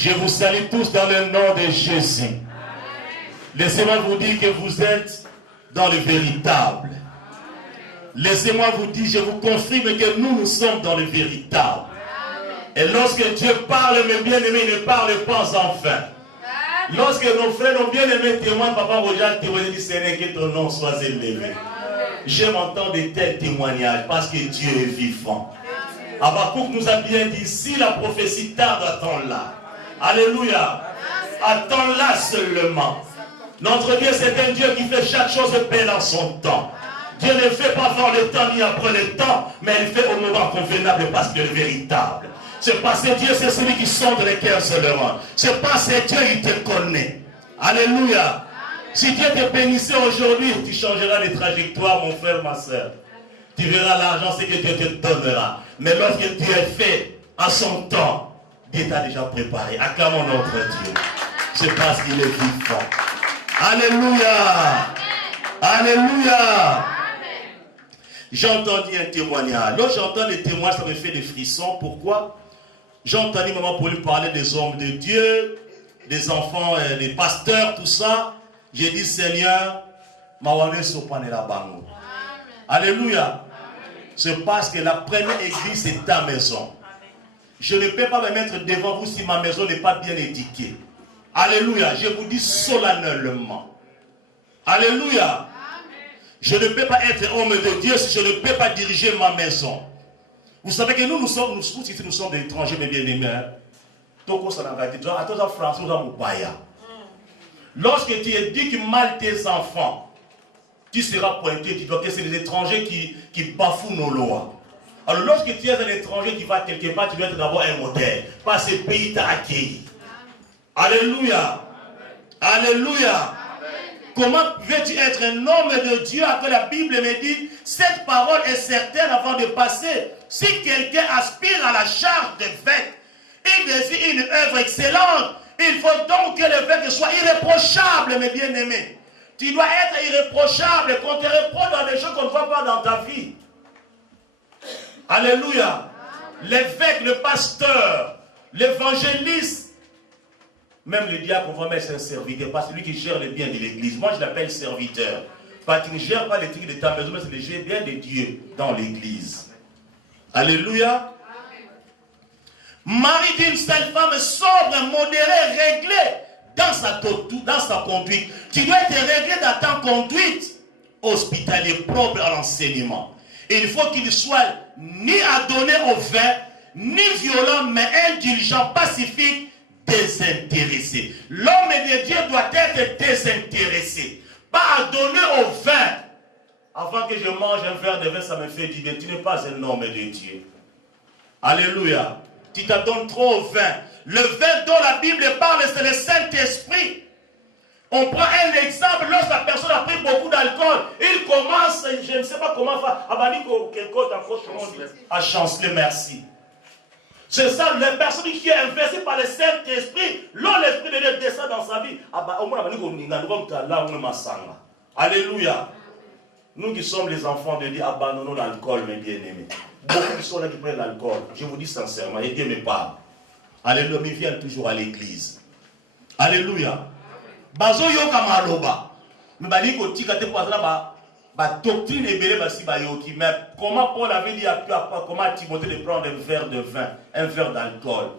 Je vous salue tous dans le nom de Jésus. Laissez-moi vous dire que vous êtes dans le véritable. Laissez-moi vous dire, je vous confirme que nous sommes dans le véritable. Et lorsque Dieu parle, mes bien-aimés, il ne parle pas en vain. Lorsque nos frères, nos bien-aimés témoignent, Papa Roger témoigne du Seigneur, que ton nom soit élevé. J'aime entendre de tels témoignages parce que Dieu est vivant. Habakkuk nous a bien dit, si la prophétie tarde, attends-la. Alléluia. Attends-la seulement. Notre Dieu, c'est un Dieu qui fait chaque chose belle en son temps. Dieu ne fait pas avant le temps ni après le temps, mais il fait au moment convenable parce qu'il est véritable. C'est parce que Dieu, c'est celui qui sonde les cœurs seulement. C'est parce que Dieu, il te connaît. Alléluia. Si Dieu te bénissait aujourd'hui, tu changeras les trajectoires, mon frère, ma soeur. Tu verras l'argent, c'est que Dieu te donnera. Mais lorsque tu es fait à son temps, Dieu t'a déjà préparé. Acclamons notre Dieu. C'est parce qu'il est vivant. Alléluia. Alléluia. J'ai entendu un témoignage. Lorsque j'entends les témoignages, ça me fait des frissons. Pourquoi? J'ai entendu maman Pauline parler des hommes de Dieu, des enfants, des pasteurs, tout ça. J'ai dit, Seigneur, Mawane Sopanela Bango. Alléluia. C'est parce que la première église, c'est ta maison. Je ne peux pas me mettre devant vous si ma maison n'est pas bien éduquée. Alléluia. Je vous dis solennellement. Alléluia. Je ne peux pas être homme de Dieu si je ne peux pas diriger ma maison. Vous savez que nous sommes des étrangers, mes bien-aimés. Lorsque tu éduques mal tes enfants, tu seras pointé, tu vois que c'est les étrangers qui bafouent nos lois. Alors lorsque tu es un étranger qui va quelque part, tu dois être d'abord un modèle. Parce que ce pays t'a accueilli. Alléluia. Alléluia. Comment veux-tu être un homme de Dieu alors que la Bible me dit, cette parole est certaine avant de passer. Si quelqu'un aspire à la charge d'évêque, il désire une œuvre excellente, il faut donc que l'évêque soit irréprochable, mes bien-aimés. Tu dois être irréprochable, qu'on te reproche dans des choses qu'on ne voit pas dans ta vie. Alléluia. L'évêque, le pasteur, l'évangéliste, même le diacre, on va mettre un serviteur, pas celui qui gère les biens de l'église. Moi, je l'appelle serviteur. Parce qu'il ne gère pas les trucs de ta maison, mais c'est les biens de Dieu dans l'église. Alléluia. Marie d'une seule femme sobre, modérée, réglée dans sa conduite. Tu dois être réglé dans ta conduite. Hospitalier, propre à l'enseignement. Il faut qu'il soit ni adonné au vin, ni violent, mais indulgent, pacifique, désintéressé. L'homme de Dieu doit être désintéressé. Pas adonné au vin. Avant que je mange un verre de vin, ça me fait du bien. Tu n'es pas un homme de Dieu. Alléluia. Tu t'adonnes trop au vin. Le vin dont la Bible parle, c'est le Saint-Esprit. On prend un exemple, lorsque la personne a pris beaucoup d'alcool, il commence, je ne sais pas comment faire, à chanceler, merci. C'est ça, la personne qui est investie par le Saint-Esprit, lorsque l'Esprit de Dieu descend dans sa vie, alléluia. Nous qui sommes les enfants de Dieu, abandonnons l'alcool, mes bien-aimés. Beaucoup qui sont là qui prennent l'alcool, je vous dis sincèrement, et Dieu me parle. Alléluia, mais ils viennent toujours à l'église. Alléluia. Bazo yoka maloba. Mais bali ko tika te kwa ba doctrine ebele basi ba yoki. Mais comment Paul avait dit à comment Timothée de prendre un verre de vin, un verre d'alcool.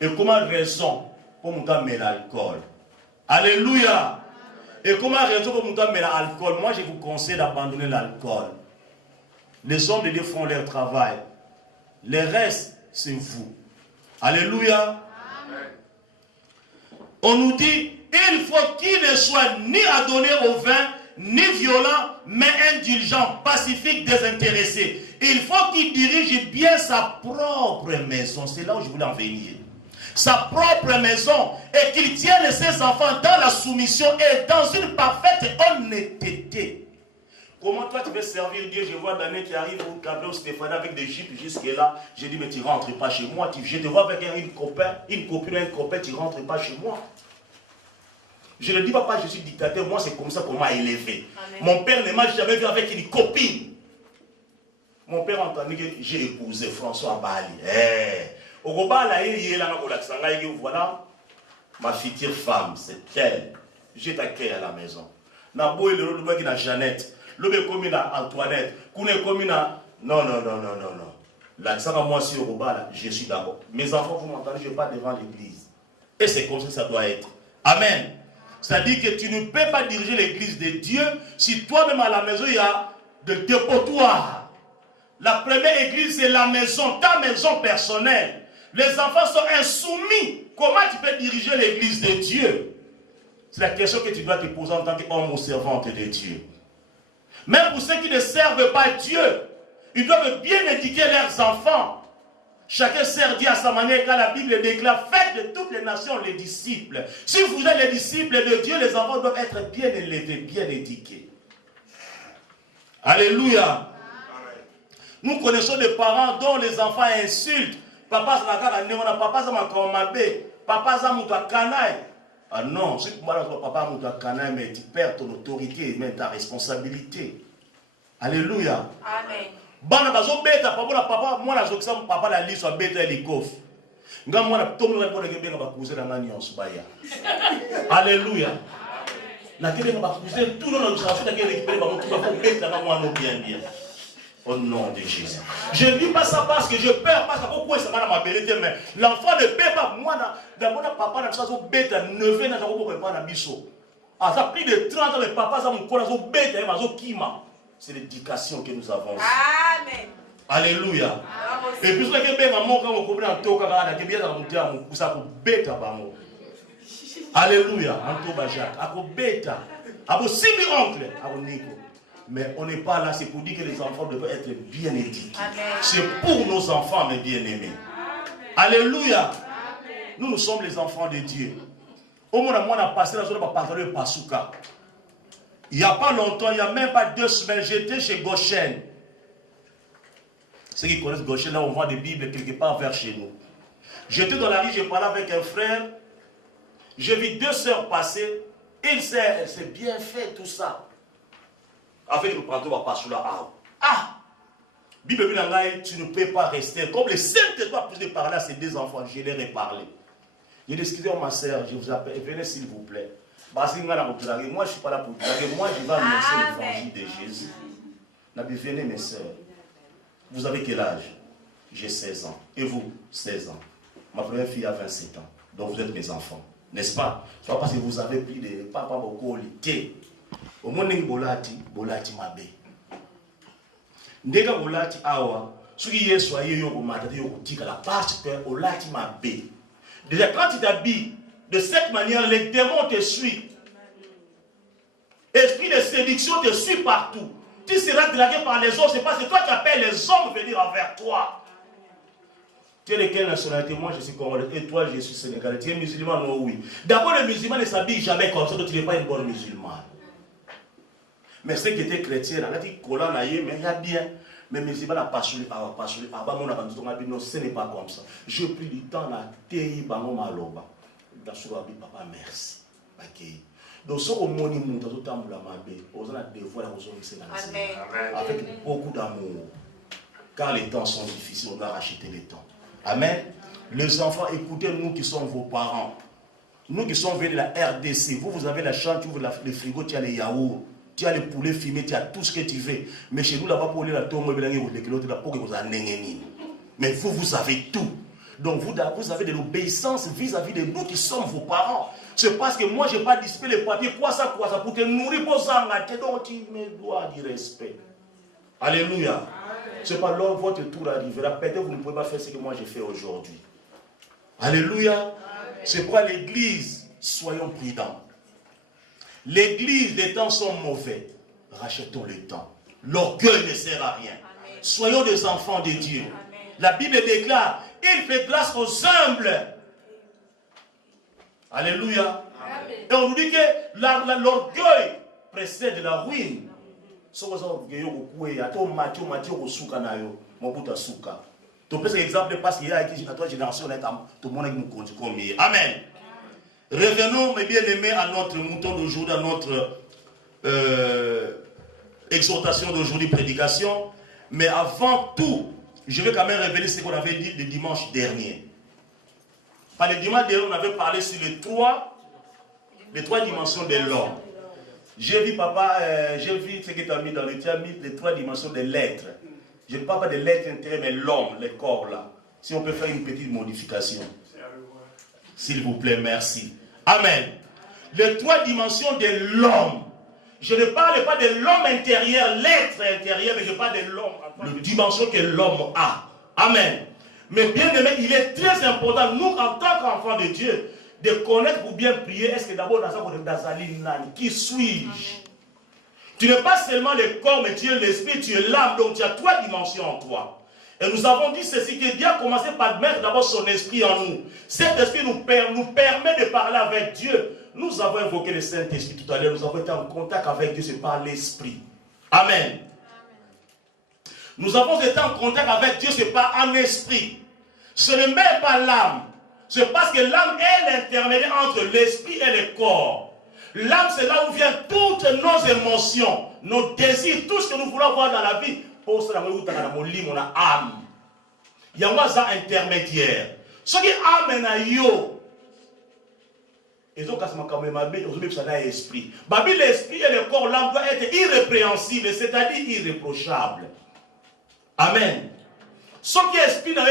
Et comment raison pour nous mettre l'alcool. Alléluia. Et comment raison pour nous mettre l'alcool. Moi je vous conseille d'abandonner l'alcool. Les hommes de Dieu font leur travail. Le reste c'est vous. Alléluia. On nous dit, il faut qu'il ne soit ni adonné au vin, ni violent, mais indulgent, pacifique, désintéressé. Il faut qu'il dirige bien sa propre maison. C'est là où je voulais en venir. Sa propre maison. Et qu'il tienne ses enfants dans la soumission et dans une parfaite honnêteté. Comment toi tu veux servir Dieu? Je vois d'année qui arrive au Cabot Stéphane avec des jupes jusque-là. J'ai dit, mais tu ne rentres pas chez moi. Je te vois avec une copine, un copain, tu ne rentres pas chez moi. Je ne dis pas, je suis dictateur, moi c'est comme ça qu'on m'a élevé. Amen. Mon père ne m'a jamais vu avec une copine. Mon père a entendu que j'ai épousé François Bali. Voilà, ma future femme, c'est elle. Je t'accueille à la maison. Nabo le rôle de Jeannette, le comme Antoinette, Kouné comme non. Là, ça va moi sur Robala, je suis d'accord. Mes enfants, vous m'entendez, je ne vais pas devant l'église. Et c'est comme ça que ça doit être. Amen. C'est-à-dire que tu ne peux pas diriger l'église de Dieu si toi-même à la maison, il y a de dépotoirs. La première église, c'est la maison, ta maison personnelle. Les enfants sont insoumis. Comment tu peux diriger l'église de Dieu? C'est la question que tu dois te poser en tant qu'homme ou servante de Dieu. Même pour ceux qui ne servent pas Dieu, ils doivent bien éduquer leurs enfants. Chacun sert Dieu à sa manière, car la Bible déclare, faites de toutes les nations les disciples. Si vous êtes les disciples de Dieu, les enfants doivent être bien élevés, bien éduqués. Alléluia. Nous connaissons des parents dont les enfants insultent. Papa, ah non, si tu parles de papa, mais tu perds ton autorité, même ta responsabilité. Alléluia. Amen. Bana bazo beta papa moi na zokisa papa la liso beta likof. Nga moi na tomo na pona ke benga ba kuze na ngani on subaya. Alléluia. Na ke benga ba kuze tout non na zokisa ke récupérer ba mutu ba beta na moi no bien. Au nom de Jésus. Je ne dis pas ça parce que je perds, parce que pourquoi ça m'a bélité, mais l'enfant ne paie pas. Moi, dans mon papa, n'a pas bête, 9 ans, n'a pas de biseau. Ah, ça a plus de 30 ans, mais papa, ça m'a bête, c'est l'éducation que nous avons. Amen. Alléluia. Et puis, ce que maman, quand on comprend en tout cas, il y a bien dans mon terme, ça peut bête à Bamo. Alléluia. En tout cas, Jacques, à bête. À vos 6 000 oncles, à vos Nico. Mais on n'est pas là, c'est pour dire que les enfants doivent être bien éduqués. C'est pour nos enfants, mes bien-aimés. Alléluia. Nous sommes les enfants de Dieu. Au moins, on a passé la zone pour parler de Pasuka. Il n'y a pas longtemps, il n'y a même pas 2 semaines, j'étais chez Goshen. Ceux qui connaissent Goshen, là, on voit des Bibles quelque part vers chez nous. J'étais dans la rue, je parlais avec un frère. J'ai vu 2 sœurs passer. Elle s'est bien fait tout ça. Avec le printemps, on va passer là. Ah! Bible, tu ne peux pas rester. Comme le Saint-Esprit plus de parler à ces 2 enfants, je leur ai parlé. J'ai dit, excusez-moi ma soeur, je vous appelle, venez s'il vous plaît. Moi, je ne suis pas là pour draguer. Moi, je vais annoncer l'évangile de Jésus. Venez mes soeurs. Vous avez quel âge? J'ai 16 ans. Et vous? 16 ans. Ma première fille a 27 ans. Donc vous êtes mes enfants. N'est-ce pas? Ce n'est pas parce que vous avez pris des papa beaucoup au lit. Au moins, bolati mabe. Ndeka bolati awa, ce qui est soyez yo matati yo tika la parce que olati mabe. Déjà quand tu t'habilles de cette manière, les démons te suivent. Esprit de séduction te suit partout. Tu seras dragué par les hommes, c'est parce que toi qui appelles les hommes venir envers toi. Tu es de quelle nationalité? Moi je suis congolais et toi je suis sénégalais. Tu es musulman? Non, oui. D'abord les musulmans ne s'habillent jamais comme ça, donc tu n'es pas une bonne musulmane. Mais ceux qui étaient chrétiens, on a dit qu'on a mais il y a bien. Mais les musulmans n'ont pas choisi, ce n'est pas comme ça. Je pris du temps à téye bango maloba. Papa merci. Donc ce qu'on m'a dit, on a devoir avec beaucoup d'amour. Car les temps sont difficiles, on doit racheter les temps. Amen. Les enfants, écoutez nous qui sommes vos parents. Nous qui sommes venus de la RDC, vous avez la chambre, tu ouvres le frigo, tu as les yaourts. Tu as les poulets fumés, tu as tout ce que tu veux. Mais chez nous, là-bas, pour la tombe, mais vous avez tout. Donc, vous avez de l'obéissance vis-à-vis de nous qui sommes vos parents. C'est parce que moi, je n'ai pas dispensé les papiers, quoi ça, pour te nourrir, pour ça, donc tu me dois du respect. Alléluia. C'est pas lors votre tour arrivera. Peut-être que vous ne pouvez pas faire ce que moi j'ai fait aujourd'hui. Alléluia. C'est pourquoi l'église, soyons prudents. L'église, les temps sont mauvais. Rachetons le temps. L'orgueil ne sert à rien. Amen. Soyons des enfants de Dieu. Amen. La Bible déclare, il fait grâce aux humbles. Alléluia. Amen. Et on nous dit que l'orgueil précède la ruine. Tu peux cet exemple parce qu'il y a à toi génération, tout le monde est comme Amen. Revenons, mes bien-aimés, à notre mouton d'aujourd'hui, à notre exhortation d'aujourd'hui, prédication. Mais avant tout, je vais quand même révéler ce qu'on avait dit le dimanche dernier. Par le dimanche dernier, on avait parlé sur les trois dimensions de l'homme. J'ai vu, papa, j'ai vu ce que tu as mis dans le tien, les trois dimensions de l'être. Je ne parle pas de l'être intérieur, mais l'homme, le corps là. Si on peut faire une petite modification. S'il vous plaît, merci. Amen. Les trois dimensions de l'homme. Je ne parle pas de l'homme intérieur, l'être intérieur, mais je parle de l'homme, la dimension que l'homme a. Amen. Mais bien aimé, il est très important, nous en tant qu'enfants de Dieu, de connaître pour bien prier. Est-ce que d'abord dans qui suis-je? Tu n'es pas seulement le corps, mais tu es l'esprit, tu es l'âme, donc tu as trois dimensions en toi. Et nous avons dit ceci, que Dieu a commencé par mettre d'abord son esprit en nous. Cet esprit nous permet de parler avec Dieu. Nous avons invoqué le Saint-Esprit tout à l'heure, nous avons été en contact avec Dieu, c'est par l'esprit. Amen. Nous avons été en contact avec Dieu, c'est par un esprit. Ce n'est même pas l'âme. C'est parce que l'âme est l'intermédiaire entre l'esprit et le corps. L'âme, c'est là où viennent toutes nos émotions, nos désirs, tout ce que nous voulons voir dans la vie. Pour cela, on a âme. Il y a un intermédiaire. Ce qui est âme, et donc, quand même, l'esprit. L'esprit et le corps, l'âme doit être irrépréhensible, c'est-à-dire irréprochable. Amen. Ce qui est esprit, ils ont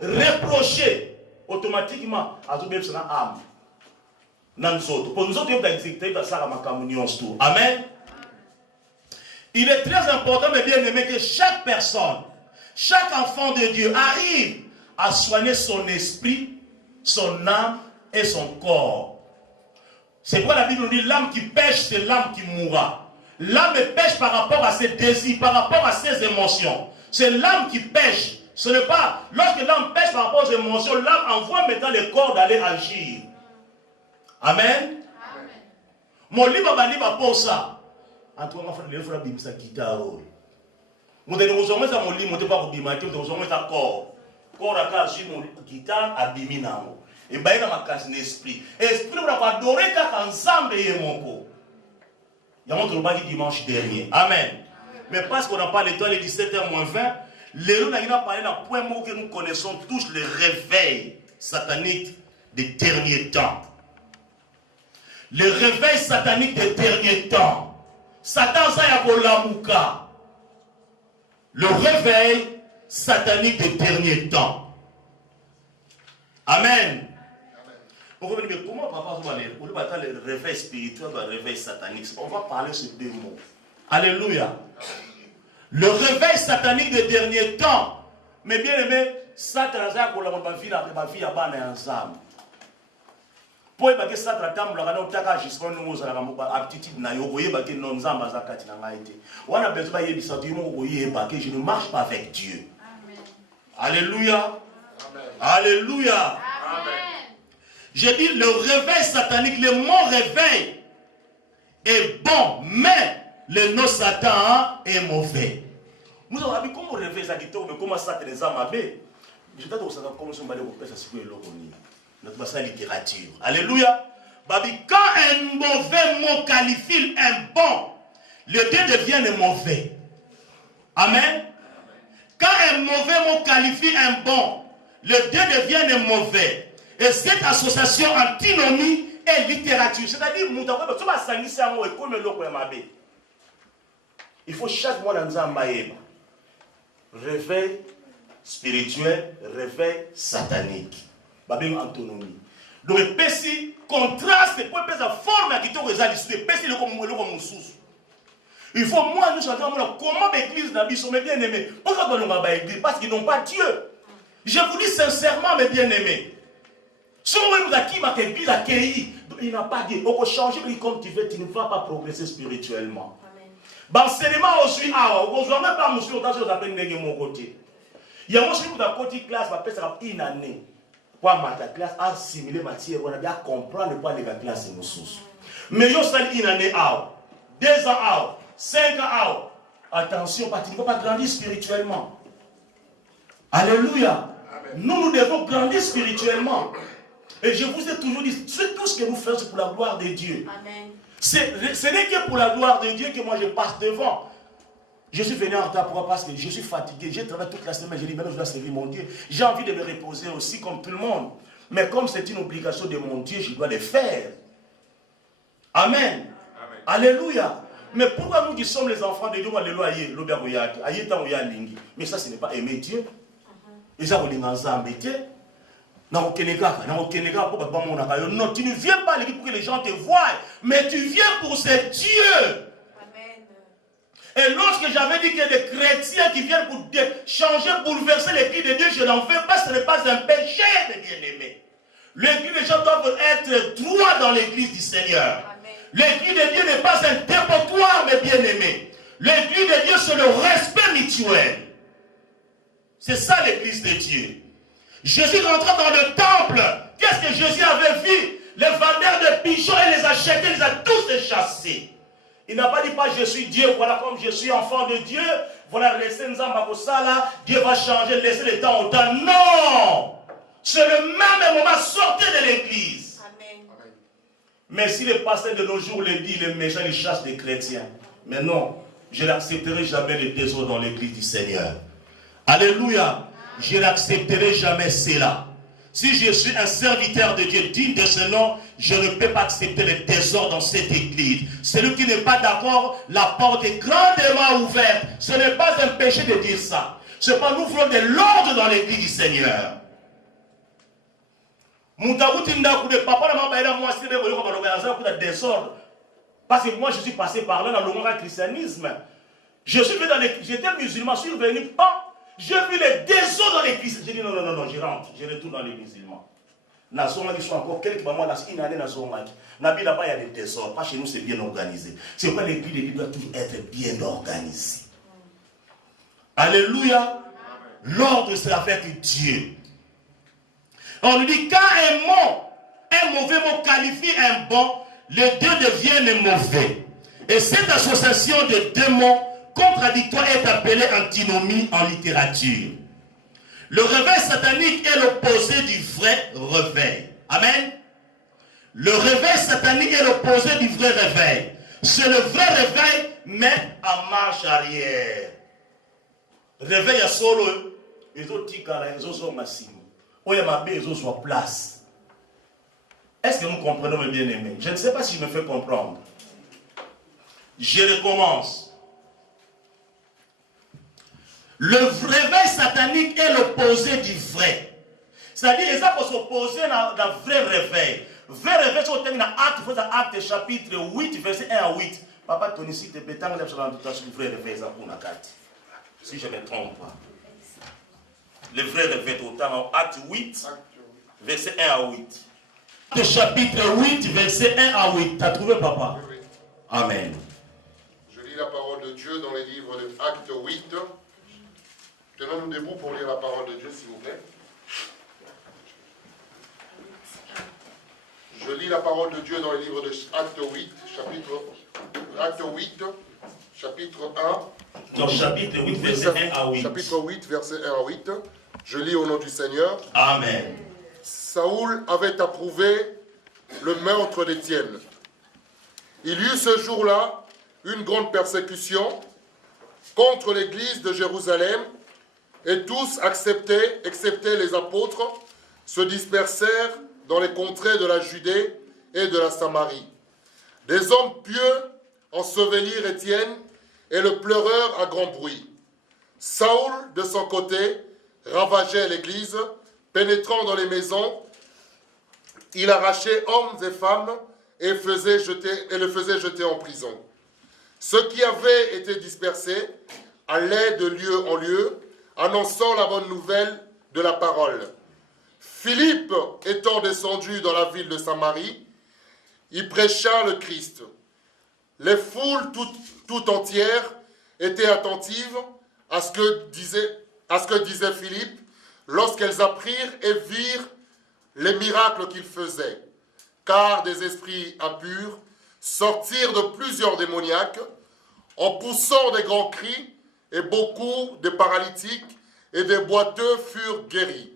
reproché automatiquement à tout même âme. Pour nous autres, amen. Il est très important, mais bien aimé, que chaque personne, chaque enfant de Dieu arrive à soigner son esprit, son âme et son corps. C'est pourquoi la Bible nous dit l'âme qui pêche, c'est l'âme qui mourra. L'âme pêche par rapport à ses désirs, par rapport à ses émotions. C'est l'âme qui pêche. Ce n'est pas, lorsque l'âme pêche par rapport aux émotions, l'âme envoie maintenant le corps d'aller agir. Amen. Mon livre va pour ça. En tout cas, il faut que ça guitare. Nous devons ça mon livre, nous devons pas ça corps. Corps à cas sur mon guitare à biminamo. Et bien dans ma case l'esprit. Esprit nous va adorer quand ensemble et mon corps. Il y a mon travail dimanche dernier. Amen. Mais parce qu'on n'a pas le temps, les 17h-20, les gens n'ont parlé d'un point mot que nous connaissons tous, le réveil satanique des derniers temps. Le réveil satanique des derniers temps. Satan Zayakolamuka. Le réveil satanique des derniers temps. Amen. On va dire, comment on va parler le réveil spirituel, le réveil satanique? On va parler sur deux mots. Alléluia. Le réveil satanique des derniers temps. Mais bien aimé, Satan Zayakolamuka ensemble. Pour que ça traite la gano taka jusqu'à nous aptitude na yo koyeba que non nzamba zakati na ngaite wana besoin ba yebisa tu mo koyeba que je ne marche pas avec Dieu. Amen. Alléluia. Amen. Alléluia. Amen. J'ai dit le réveil satanique, le mot réveil est bon, mais le nom Satan est mauvais. Nous avons vu comment réveil ça dit mais comment ça te les amabé. Je t'ai dit comment ça va le faire ça c'est quoi l'oroni. Notre littérature. Alléluia. Babi, quand un mauvais mot qualifie un bon, le Dieu devient un mauvais. Amen. Quand un mauvais mot qualifie un bon, le Dieu devient un mauvais. Et cette association antinomie est littérature. C'est-à-dire, il faut chaque mois dans un réveil spirituel, réveil satanique. Antonomie. Donc, le péché contraste pour la forme qui est le péché comme il faut moi nous chanter comment l'église n'a pas bien aimé. Pourquoi nous n'avons pas l'église? Parce qu'ils n'ont pas Dieu. Je vous dis sincèrement, mes bien-aimés. Si on nous a qui m'a l'église accueilli, il n'a pas dit. On peut changer comme tu veux, tu ne vas pas progresser spirituellement. L'enseignement aussi, on ne va même pas monsieur, on va appeler mon côté. Il y a un monsieur qui est à côté de classe, ça va une année. Pour ma classe, assimiler matière, on a bien comprendre quoi les classes et nos sources. Mais il y a une année, 2 ans, 5 ans. Attention, parce qu'il ne faut pas grandir spirituellement. Alléluia. Nous devons grandir spirituellement. Et je vous ai toujours dit, tout ce que nous faisons, c'est pour la gloire de Dieu. Amen. Ce n'est que pour la gloire de Dieu que moi je passe devant. Je suis venu en retard, pourquoi? Parce que je suis fatigué. J'ai travaillé toute la semaine, j'ai dit, maintenant je dois servir mon Dieu. J'ai envie de me reposer aussi comme tout le monde. Mais comme c'est une obligation de mon Dieu, je dois le faire. Amen. Amen. Alléluia. Mais pourquoi nous qui sommes les enfants de Dieu, mais ça ce n'est pas aimer Dieu. Non, tu ne viens pas à l'église pour que les gens te voient, mais tu viens pour ce Dieu. Amen. Et lorsque j'avais dit qu'il y a des chrétiens qui viennent pour changer, bouleverser l'église de Dieu, je n'en veux pas, ce n'est pas un péché de bien-aimé. L'église, les gens doivent être droits dans l'église du Seigneur. L'église de Dieu n'est pas un dépotoir, mais bien-aimé. L'église de Dieu, c'est le respect mutuel. C'est ça l'église de Dieu. Jésus rentra dans le temple. Qu'est-ce que Jésus avait vu? Les vendeurs de pigeons, il les a jetés, il les a tous chassés. Il n'a pas dit pas je suis Dieu, voilà comme je suis enfant de Dieu, voilà laissez Nzambakosala, Dieu va changer, laissez le temps au temps. Non! C'est le même moment, sortez de l'église. Amen. Mais si le pasteur de nos jours le dit, les méchants, ils chassent des chrétiens. Mais non, je n'accepterai jamais les désordres dans l'église du Seigneur. Alléluia. Je n'accepterai jamais cela. Si je suis un serviteur de Dieu digne de ce nom, je ne peux pas accepter les désordres dans cette église. Celui qui n'est pas d'accord, la porte est grandement ouverte. Ce n'est pas un péché de dire ça. Ce n'est pas nous voulons de l'ordre dans l'église du Seigneur. Parce que moi je suis passé par là dans le monde christianisme. Je suis venu dans l'église, j'étais musulman, je suis venu pas. J'ai vu les désordres dans l'église. J'ai dit non, je rentre, je retourne dans les musulmans. Nazoma qui sont encore quelques moments dans une année Nazoma. Nabi là-bas il y a des désordres. Pas chez nous c'est bien organisé. C'est pourquoi l'église de Dieu doit toujours être bien organisée. Alléluia. L'ordre c'est avec Dieu. On lui dit quand un mauvais mot qualifie un bon, les deux deviennent mauvais. Et cette association de deux mots contradictoire est appelée antinomie en littérature. Le réveil satanique est l'opposé du vrai réveil. Amen. Le réveil satanique est l'opposé du vrai réveil. C'est le vrai réveil, mais en marche arrière. Réveil à solo, ils ont dit qu'ils ont massimo. Ils ont sur place. Est-ce que nous comprenons, mes bien-aimés? Je ne sais pas si je me fais comprendre. Je recommence. Le réveil satanique est l'opposé du vrai. C'est-à-dire, les gens vont s'opposer dans le vrai réveil. Vrai réveil, c'est au terme dans Acte chapitre 8, verset 1 à 8. Papa, ton ici, tu peux t'en dire sur le vrai réveil, ça pour la carte. Si je ne me trompe pas. Le vrai réveil, autant dans Acte 8, verset 1 à 8. Acte chapitre 8, verset 1 à 8. Tu as trouvé, papa? Oui. Amen. Je lis la parole de Dieu dans les livres de Acte 8. Tenons-nous debout pour lire la parole de Dieu, s'il vous plaît. Je lis la parole de Dieu dans les livres de Acte 8, chapitre 1. Donc, chapitre 8, verset 1 à 8. Chapitre 8, verset 1 à 8. Je lis au nom du Seigneur. Amen. Saoul avait approuvé le meurtre d'Étienne. Il y eut ce jour-là une grande persécution contre l'église de Jérusalem, et tous, excepté les apôtres, se dispersèrent dans les contrées de la Judée et de la Samarie. Des hommes pieux ensevelirent Étienne et le pleurèrent à grand bruit. Saoul, de son côté, ravageait l'église, pénétrant dans les maisons. Il arrachait hommes et femmes et le faisait jeter en prison. Ceux qui avaient été dispersés allaient de lieu en lieu, annonçant la bonne nouvelle de la parole. Philippe, étant descendu dans la ville de Samarie, y prêcha le Christ. Les foules tout entières étaient attentives à ce que disait Philippe lorsqu'elles apprirent et virent les miracles qu'il faisait. Car des esprits impurs sortirent de plusieurs démoniaques en poussant des grands cris, et beaucoup de paralytiques et des boiteux furent guéris.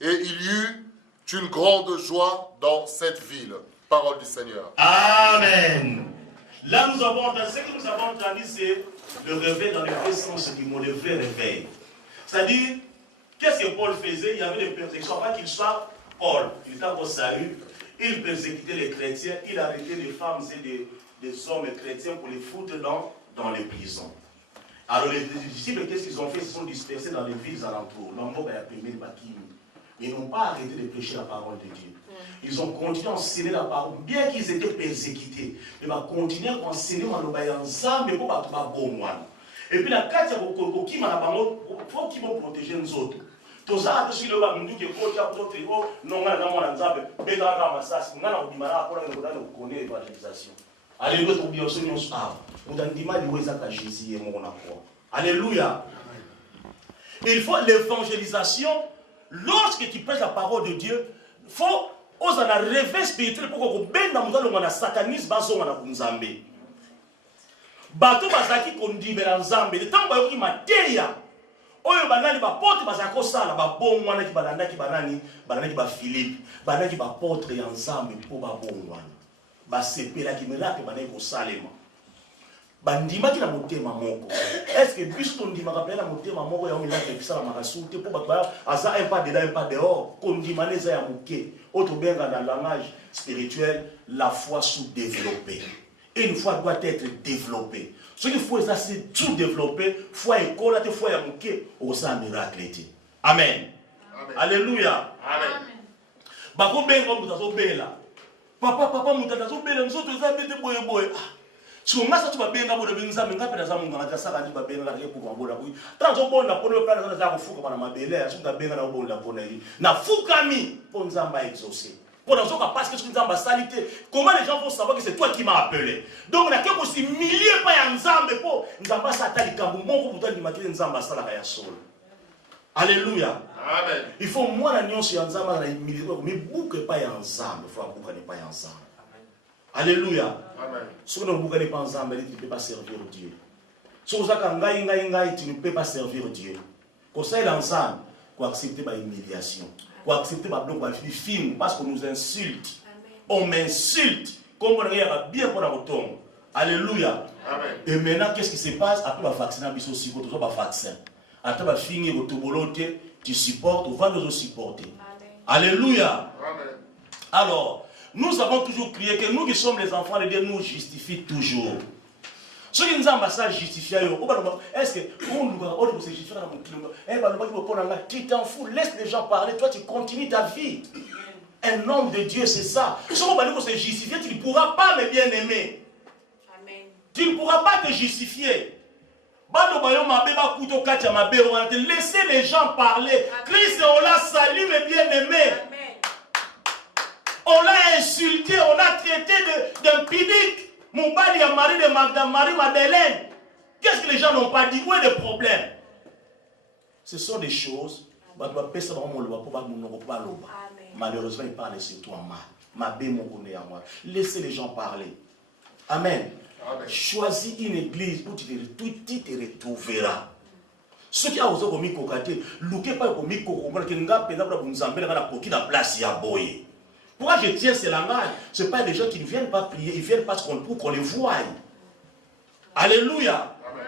Et il y eut une grande joie dans cette ville. Parole du Seigneur. Amen. Là, ce que nous avons entendu, c'est le réveil dans le vrai sens du mot, le vrai réveil. C'est-à-dire, qu'est-ce que Paul faisait? Il y avait des persécutions, pas qu'il soit Paul, il était encore Saül, il persécutait les chrétiens, il arrêtait les femmes et des hommes chrétiens pour les foutre dans les prisons. Alors les disciples, qu'est-ce qu'ils ont fait? Ils se sont dispersés dans les villes alentours. Ils n'ont pas arrêté de prêcher la parole de Dieu. Ils ont continué à enseigner la parole, bien qu'ils étaient persécutés. Ils ont continué à enseigner ensemble pour pas bon. Et puis la carte, il faut qu'ils vont protéger nous autres. Tout ça, si le monde qui est coach, non, alléluia. Il faut l'évangélisation. Lorsque tu prêches la parole de Dieu, il faut oser un réveil spirituel pour que ben dans le satanisme baso na kunzambe. Bato bazaki kondime na nzambe. Le temps bayoki mateya. Oyo banani ba porte bazako sala ba bongwana ki balandaki banani ba Philippe, banani ba porte ya nzambe po ba bongwana. Ba sepela ki miracle banani ko salema. Bandima ki na motema moko. Est-ce que biso ndima ka pela motema moko ya miracle ki sala makasute po ba aza un pas dedans un pas dehors. Kondima neza ya muke. Autre benga dans le langage spirituel, la foi sous-développée. Une foi doit être développée. Ce qu'il faut, c'est tout développer. Foi école, foi ya muke, au sein miracle. Amen. Amen. Alléluia. Amen. Bako benga mutazo bela. Papa mutazo bela nzoto ezabete boye boye. Si on a ça tu vas benga boye benza menga pena za munga ngata saka ndi ba benga la pour bola boye. Tanzo bonda pono pena za ko fuka bana mabele, asu nga benga na bonda pona yi. Na fukami pour nzamba exaucer. Parce que tu nous as salité. Comment les gens vont savoir que c'est toi qui m'as appelé? Donc, on a quelque chose de milliers pas ensemble pour nous avons satali kambu mon pour nous maquiller nous avons sala kaya sol. Alléluia. Amen. Il faut moi la nuance ensemble na milliers mais boucle pas ensemble, faut boucle n'est pas ensemble. Alléluia. Amen. Si on boucle n'est pas ensemble, tu ne peux pas servir Dieu. Si on a ngai tu ne peux pas servir Dieu. Quand ça est ensemble, faut accepter ma humiliation. Pour accepter ma blog, film, parce qu'on nous insulte. Amen. On m'insulte. Comme on regarde bien pour la retourne. Alléluia. Amen. Et maintenant, qu'est-ce qui se passe? Après, on va vacciner un bisou aussi, on va vacciner. Après, on va finir au tobolote, tu supportes, on va nous supporter. Amen. Alléluia. Amen. Alors, nous avons toujours crié que nous qui sommes les enfants de Dieu, nous justifie toujours. Ceux qui nous ont justifié, est-ce que on se justifie dans mon climat? Tu t'en fous, laisse les gens parler, toi tu continues ta vie. Un homme de Dieu, c'est ça. Si on va se justifier, tu ne pourras pas me bien aimer. Tu ne pourras pas te justifier. Laissez les gens parler. Christ, on l'a salué, mes bien-aimés. On l'a insulté, on l'a traité d'impudique. Mon père a Marie de Marie-Madeleine. Qu'est-ce que les gens n'ont pas dit? Où est le problème? Ce sont des choses. Malheureusement, ils parlent surtout en mal. Laissez les gens parler. Amen. Amen. Choisis une église où tu te retrouveras. Ceux qui ont osé commis cocaté, louquez pas commis cocaté, la place à boyer. Pourquoi je tiens ce langage? Ce n'est pas des gens qui ne viennent pas prier, ils viennent parce pour qu'on les voie. Alléluia. Amen.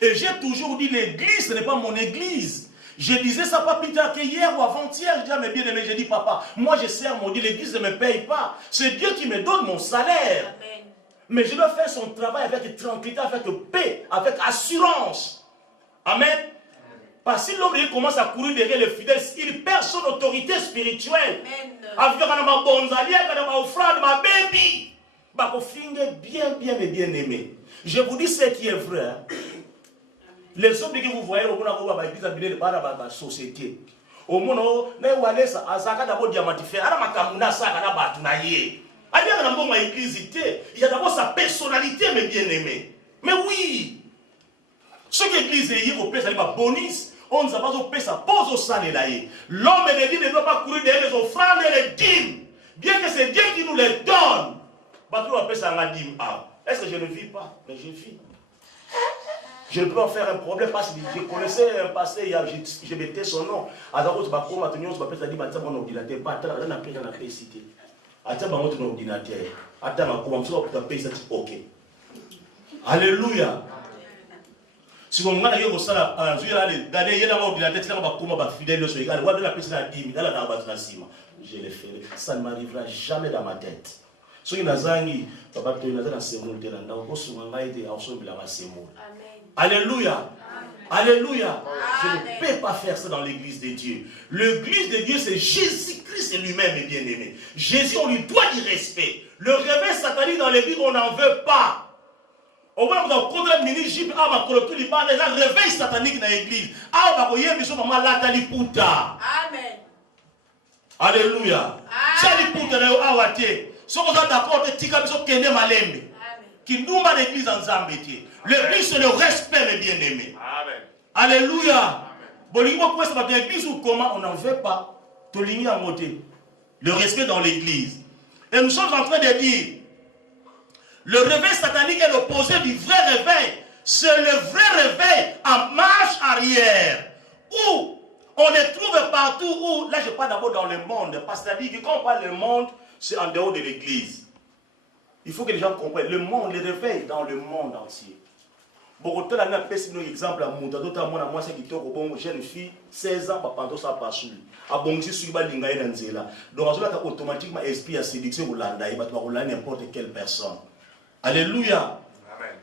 Et j'ai toujours dit, l'église, ce n'est pas mon église. Je disais ça pas plus tard qu'hier ou avant-hier. Je dis à mes bien-aimés, j'ai dit, papa, moi je sers mon Dieu, l'église ne me paye pas. C'est Dieu qui me donne mon salaire. Amen. Mais je dois faire son travail avec tranquillité, avec paix, avec assurance. Amen. Parce que si l'homme commence à courir derrière les fidèles, il perd son autorité spirituelle. Avec ma bonzalia, ma offrande, ma baby. Bien aimé. Je vous dis ce qui est vrai. Les hommes que vous voyez, au la société. Au monde, Azaka d'abord diamantifère. Il y a d'abord sa personnalité, mes bien-aimés. Mais oui. Ce que l'église est au pays, c'est pas bonus. On ne sait pas au pays, ça pose au salaire. L'homme et l'église ne doivent pas courir derrière les offrandes et les dîmes. Bien que c'est Dieu qui nous les donne. Est-ce que je ne vis pas? Mais je vis. Je peux en faire un problème parce que je connaissais un passé, je mettais son nom. À la route, je vais mon ordinateur. Pas ok. Alléluia. Si on a eu ça, je le ferai. Ça ne m'arrivera jamais dans ma tête. Ce qui Alléluia. Alléluia. Je ne peux pas faire ça dans l'église de Dieu. L'église de Dieu, c'est Jésus-Christ lui-même, est bien aimé. Jésus, on lui doit du respect. Le réveil satanique dans l'église, on n'en veut pas. Au moins, on a contre le ministre, un réveil satanique dans l'église. Amen. Alléluia. Qui nous bat l'église en Zambétier. L'église, c'est le respect, mes bien-aimés. Alléluia. L'église ou comment on n'en veut pas. Le respect dans l'église. Et nous sommes en train de dire, le réveil satanique est l'opposé du vrai réveil. C'est le vrai réveil en marche arrière. Où on les trouve partout. Où, là je parle d'abord dans le monde. Parce que quand on parle du monde, c'est en dehors de l'église. Il faut que les gens comprennent. Le monde, le réveil dans le monde entier. Beaucoup de gens ont un exemple à Mouta. D'autres moi, c'est qui une jeune fille, 16 ans, pendant ça passe. A bongi sur ba linga ina nzela. Donc on automatiquement esprit à séduction ou landa, il va n'importe quelle personne. Alléluia. Amen.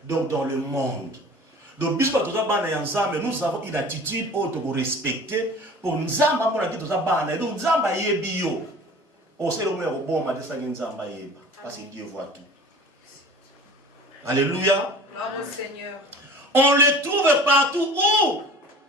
Donc dans le monde. Donc bispa toza bana ya nzambe, nous avons une attitude auto pour respecter pour nzamba mona ki toza bana. Donc nzamba yebi yo. O c'est le moyen au bon matin ça nzamba yeba parce que Dieu voit tout. Alléluia. Bravo Seigneur. On le trouve partout où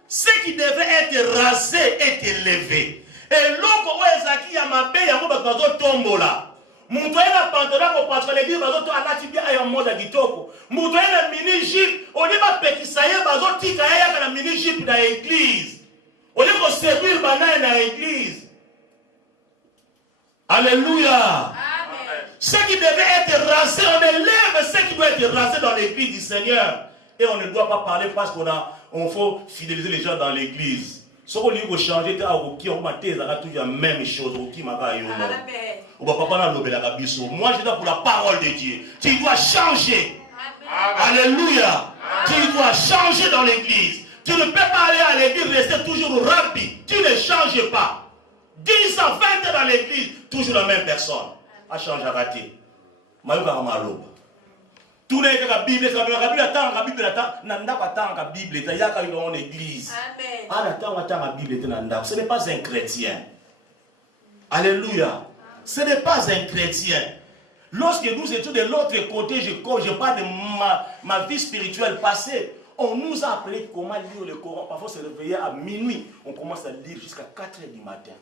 ce qui devait être rasé est élevé. Et l'autre, il y a ma paix, il y a mon tombola. Moutoye na pantalon ko parce que l'église bazoto alati bien ay moda kitoko. Moutoye na mini jupe, on dit ba petisa ye bazoti ka ya na mini jupe na église. On dit ko servir banane na église. Alléluia. Amen. Ce qui devait être rasé, on élève ce qui doit être rasé dans l'église du Seigneur. Et on ne doit pas parler parce qu'on faut fidéliser les gens dans l'église. Ce qu'on dit qu'il faut changer, c'est toujours la même chose. Moi, je suis là pour la parole de Dieu. Tu dois changer. Amen. Alléluia. Amen. Tu dois changer dans l'église. Tu ne peux pas aller à l'église, rester toujours rabbi. Tu ne changes pas. 10 ans, 20 ans dans l'église, toujours la même personne. A changé, à rater. Tout le monde a la Bible, la Bible attend, la Bible attend, nanda attend la Bible, il y a une église. Amen. Ah, attend la Bible, ce n'est pas un chrétien. Alléluia. Ce n'est pas un chrétien. Lorsque nous étions de l'autre côté, je parle de ma vie spirituelle passée. On nous a appris comment lire le Coran. Parfois, se réveiller à minuit. On commence à lire jusqu'à 4 h du matin.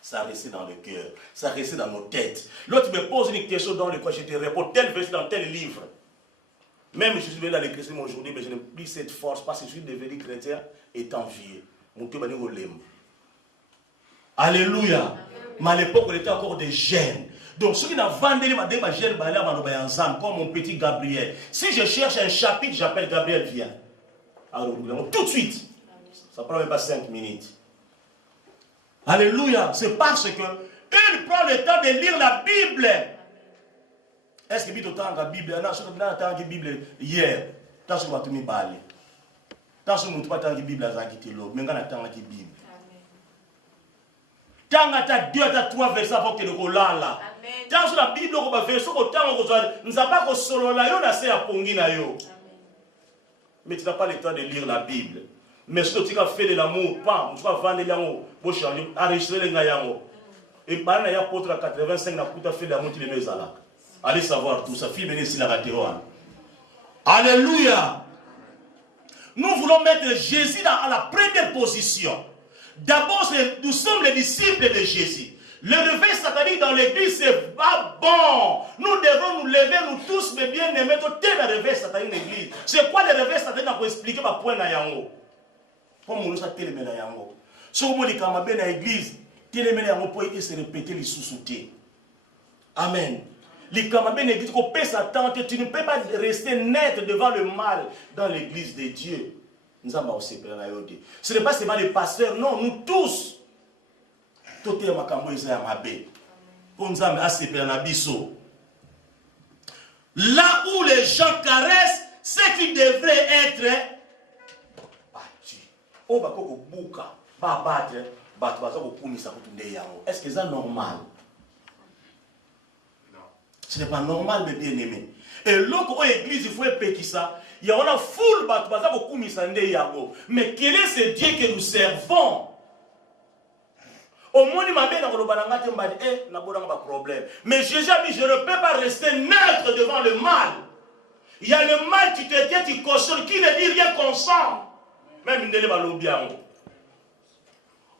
Ça restait dans le cœur, ça restait dans nos têtes. L'autre me pose une question dans le coin, je te réponds tel verset dans tel livre. Même je suis venu dans les chrétiens aujourd'hui, mais je n'ai plus cette force parce que je suis devenu chrétien étant vieux. Mon cœur m'a dit Alléluia. Mais à l'époque, on était encore des jeunes. Donc, ceux qui n'ont vendu ma jeune comme mon petit Gabriel. Si je cherche un chapitre, j'appelle Gabriel, viens. Alors, tout de suite. Ça ne prend même pas 5 minutes. Alléluia. C'est parce que il prend le temps de lire la Bible. Est-ce que tu as la Bible? Non, je n'ai pas la Bible hier. Tu as la Bible. Tu as la Bible. Tant que tu as 2 à 3 versets avant que tu le là. Tant que la Bible, nous n'avons pas solo là, mais tu n'as pas le temps de lire la Bible. Mais si tu as fait de l'amour, tu vas vendre l'amour, tu vas changer, enregistrer les gagnants. Et par là, il y a pour 85, tu as fait de l'amour, tu les mets là. Allez savoir tout ça, film ici la terroir. Alléluia. Nous voulons mettre Jésus à la première position. D'abord, nous sommes les disciples de Jésus. Le réveil satanique dans l'église, c'est pas bon. Nous devons nous lever, nous tous, mais bien aimer, tel le réveil satanique dans l'église. C'est quoi le réveil satanique pour expliquer ma point na yango? Comme nous sommes télémé na yango. Si vous voulez quand même dans l'église, télémé na yango pour se répéter les sous-soutés. Amen. Les camabés l'église, qu'on peut s'attendre, tu ne peux pas rester net devant le mal dans l'église de Dieu. Ce n'est pas seulement les pasteurs, non, nous tous. Là où les gens caressent, ce qui devrait être oh bah koko buka ba battre ba tu vas kumisa kutunde yango. Est-ce que c'est normal? Non. Ce n'est pas normal mes bien-aimés. Et l'autre église il faut épequer ça. Il y a une foule ba tu vas kumisa nde yango. Mais quel est ce Dieu que nous servons? Au moins, il m'a dit que problème. Mais Jésus a dit, je ne peux pas rester neutre devant le mal. Il y a le mal qui te tient, qui cautionne, qui ne dit rien consent. Même il ne l'a pas bien.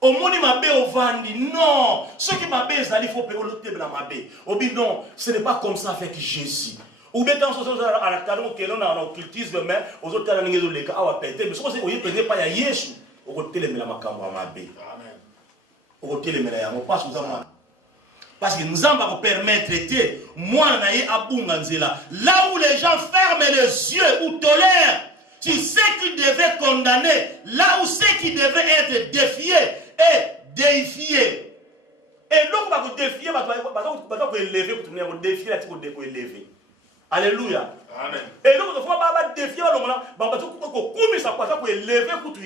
Au moins, il m'a dit au Vandi, non. Ce qui m'a dit, il faut payer l'autre de ma bé. Au dit, non, ce n'est pas comme ça avec Jésus. Ou bien dans ce sens, à la canon, que l'on a en occultisme, mais aux autres, on a les cas à péter. Mais ce que vous ne pas à Yéchou, au côté de la makambo à ma bé. Parce que nous allons permettre de moi là où les gens ferment les yeux ou tolèrent, tu sais qu'ils devaient condamner, là où c'est qu'ils devaient être défiés et déifiés. Et donc, on va défier, on va élever pour tourner, on va défier, on va élever. Alléluia. Amen. Et donc, on va défier, on va élever pour tout.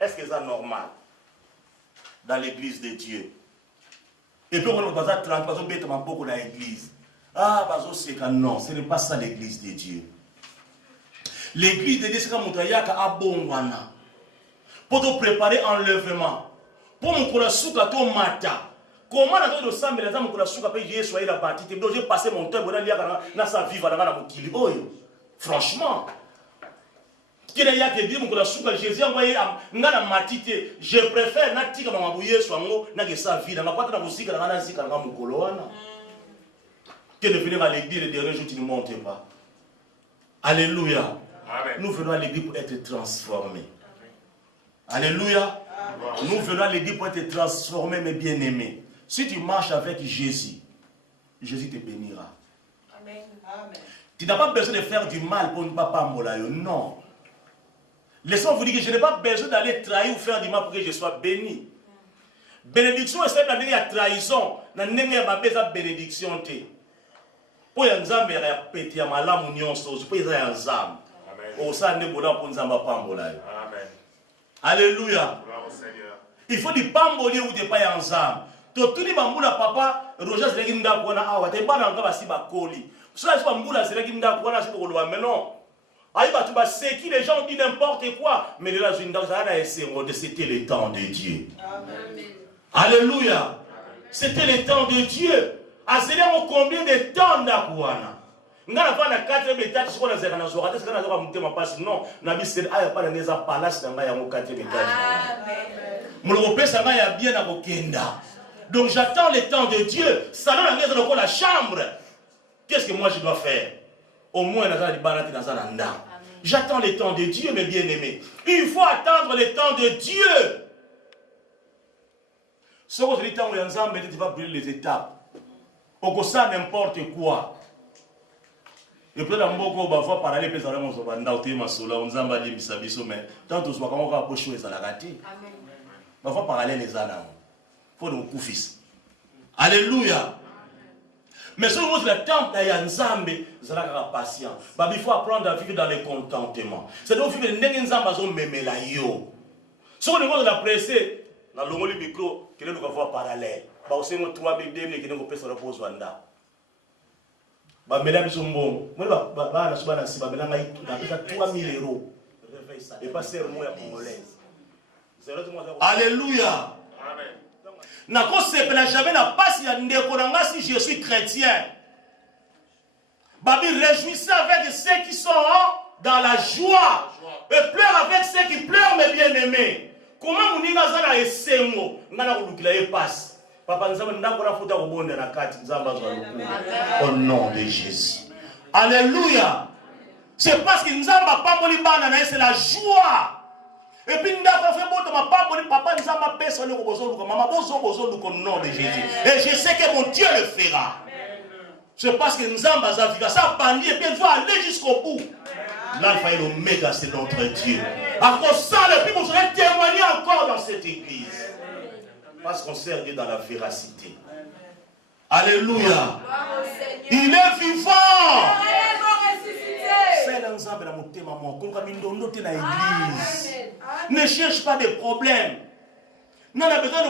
Est-ce que c'est normal? Dans l'église de Dieu. Et puis on va mettre beaucoup dans l'église. Ah, non, ce n'est pas ça l'église de Dieu. L'église de Dieu, c'est comme Abongwana. Pour te préparer enlèvement. Pour me connaître ton matin. Comment on a ça, mais les hommes qui sont la partie. J'ai passé mon temps dans sa vie, franchement. Jésus a envoyé na matite. Je préfère na tika mamabouye swango na que sa vie na pas na musika na na zika na mukolo wana. Que de venir à l'église le dernier jour tu ne montes pas. Alléluia. Amen. Nous venons à l'église pour être transformés. Alléluia. Amen. Nous venons à l'église pour être transformés mes bien-aimés. Si tu marches avec Jésus, Jésus te bénira. Amen. Amen. Tu n'as pas besoin de faire du mal pour ne pas molayo. Non. Laissez-moi vous dire que je n'ai pas besoin d'aller trahir ou faire du mal pour que je sois béni. Bénédiction, c'est la trahison. La bénédiction. Pour y nzambe ya pété ya malamu nyonso, pour y ya nzambe. Amen. Osa ne bola pour nzamba pambola. Amen. Alléluia. Il faut du pamboli ou de pas ya nzambe. To tuni bambula papa Roger zeki ndako na awa te bana ngaba si bakoli. Cela soit mbula zeki ndako na siko kolwa mais non. C'est qui les gens disent n'importe quoi. Mais là, c'était le temps de Dieu. Amen. Alléluia. C'était le temps de Dieu. À ce moment combien de temps d'Akouana? Nous avons 4e étage, ce qu'on a dit, non, nous avons pas de palace dans le 4e étage. Amen. Donc j'attends le temps de Dieu. Ça donne la chambre. Qu'est-ce que moi je dois faire? Au moins, j'attends le temps de Dieu, mes bien-aimés. Il faut attendre le temps de Dieu. Ce que je dis, tu vas brûler les étapes. On ça n'importe quoi. Et puis, on va parler de ça. Mais tant que on va approcher les alagati. On va parler les alagati. Pour nos coups. Alléluia. Mais si vous le temps il y a Nzambe, vous avez la patience. Il faut apprendre à vivre dans le contentement. C'est donc vivre dans le Nzambe même la yo. Si vous voulez la presser, dans le micro, qui est le voir parallèle. Bah aussi moi 3 000 qui ne peut se reposer wanda. Bah mesdames sont bons. Moi bah la souvent si bah maintenant il a 3 000 euros. Et pas ser moi congolaise. Alléluia. Amen. Jamais n'a pas si je suis chrétien. Babi réjouissez avec ceux qui sont dans la joie et pleure avec ceux qui pleurent mes bien-aimés. Comment vous dites ça et c'est mot ngana kulukila passe. Papa nzamba ndakona futa kubonda na kati nzamba au nom de Jésus. Alléluia. C'est parce que nzamba pamboli bana na c'est la joie. Et puis, nous avons fait papa nous a fait le au nom de Jésus. Et je sais que mon Dieu le fera. C'est parce que nous avons fait ça, et puis il faut aller jusqu'au bout. L'alpha et l'oméga, c'est notre Dieu. À cause de ça, le puis vous serez témoigner encore dans cette église. Parce qu'on sert Dieu dans la véracité. Alléluia. Il est vivant. C'est l'ensemble de Ne cherche pas de problèmes. Non, on a besoin de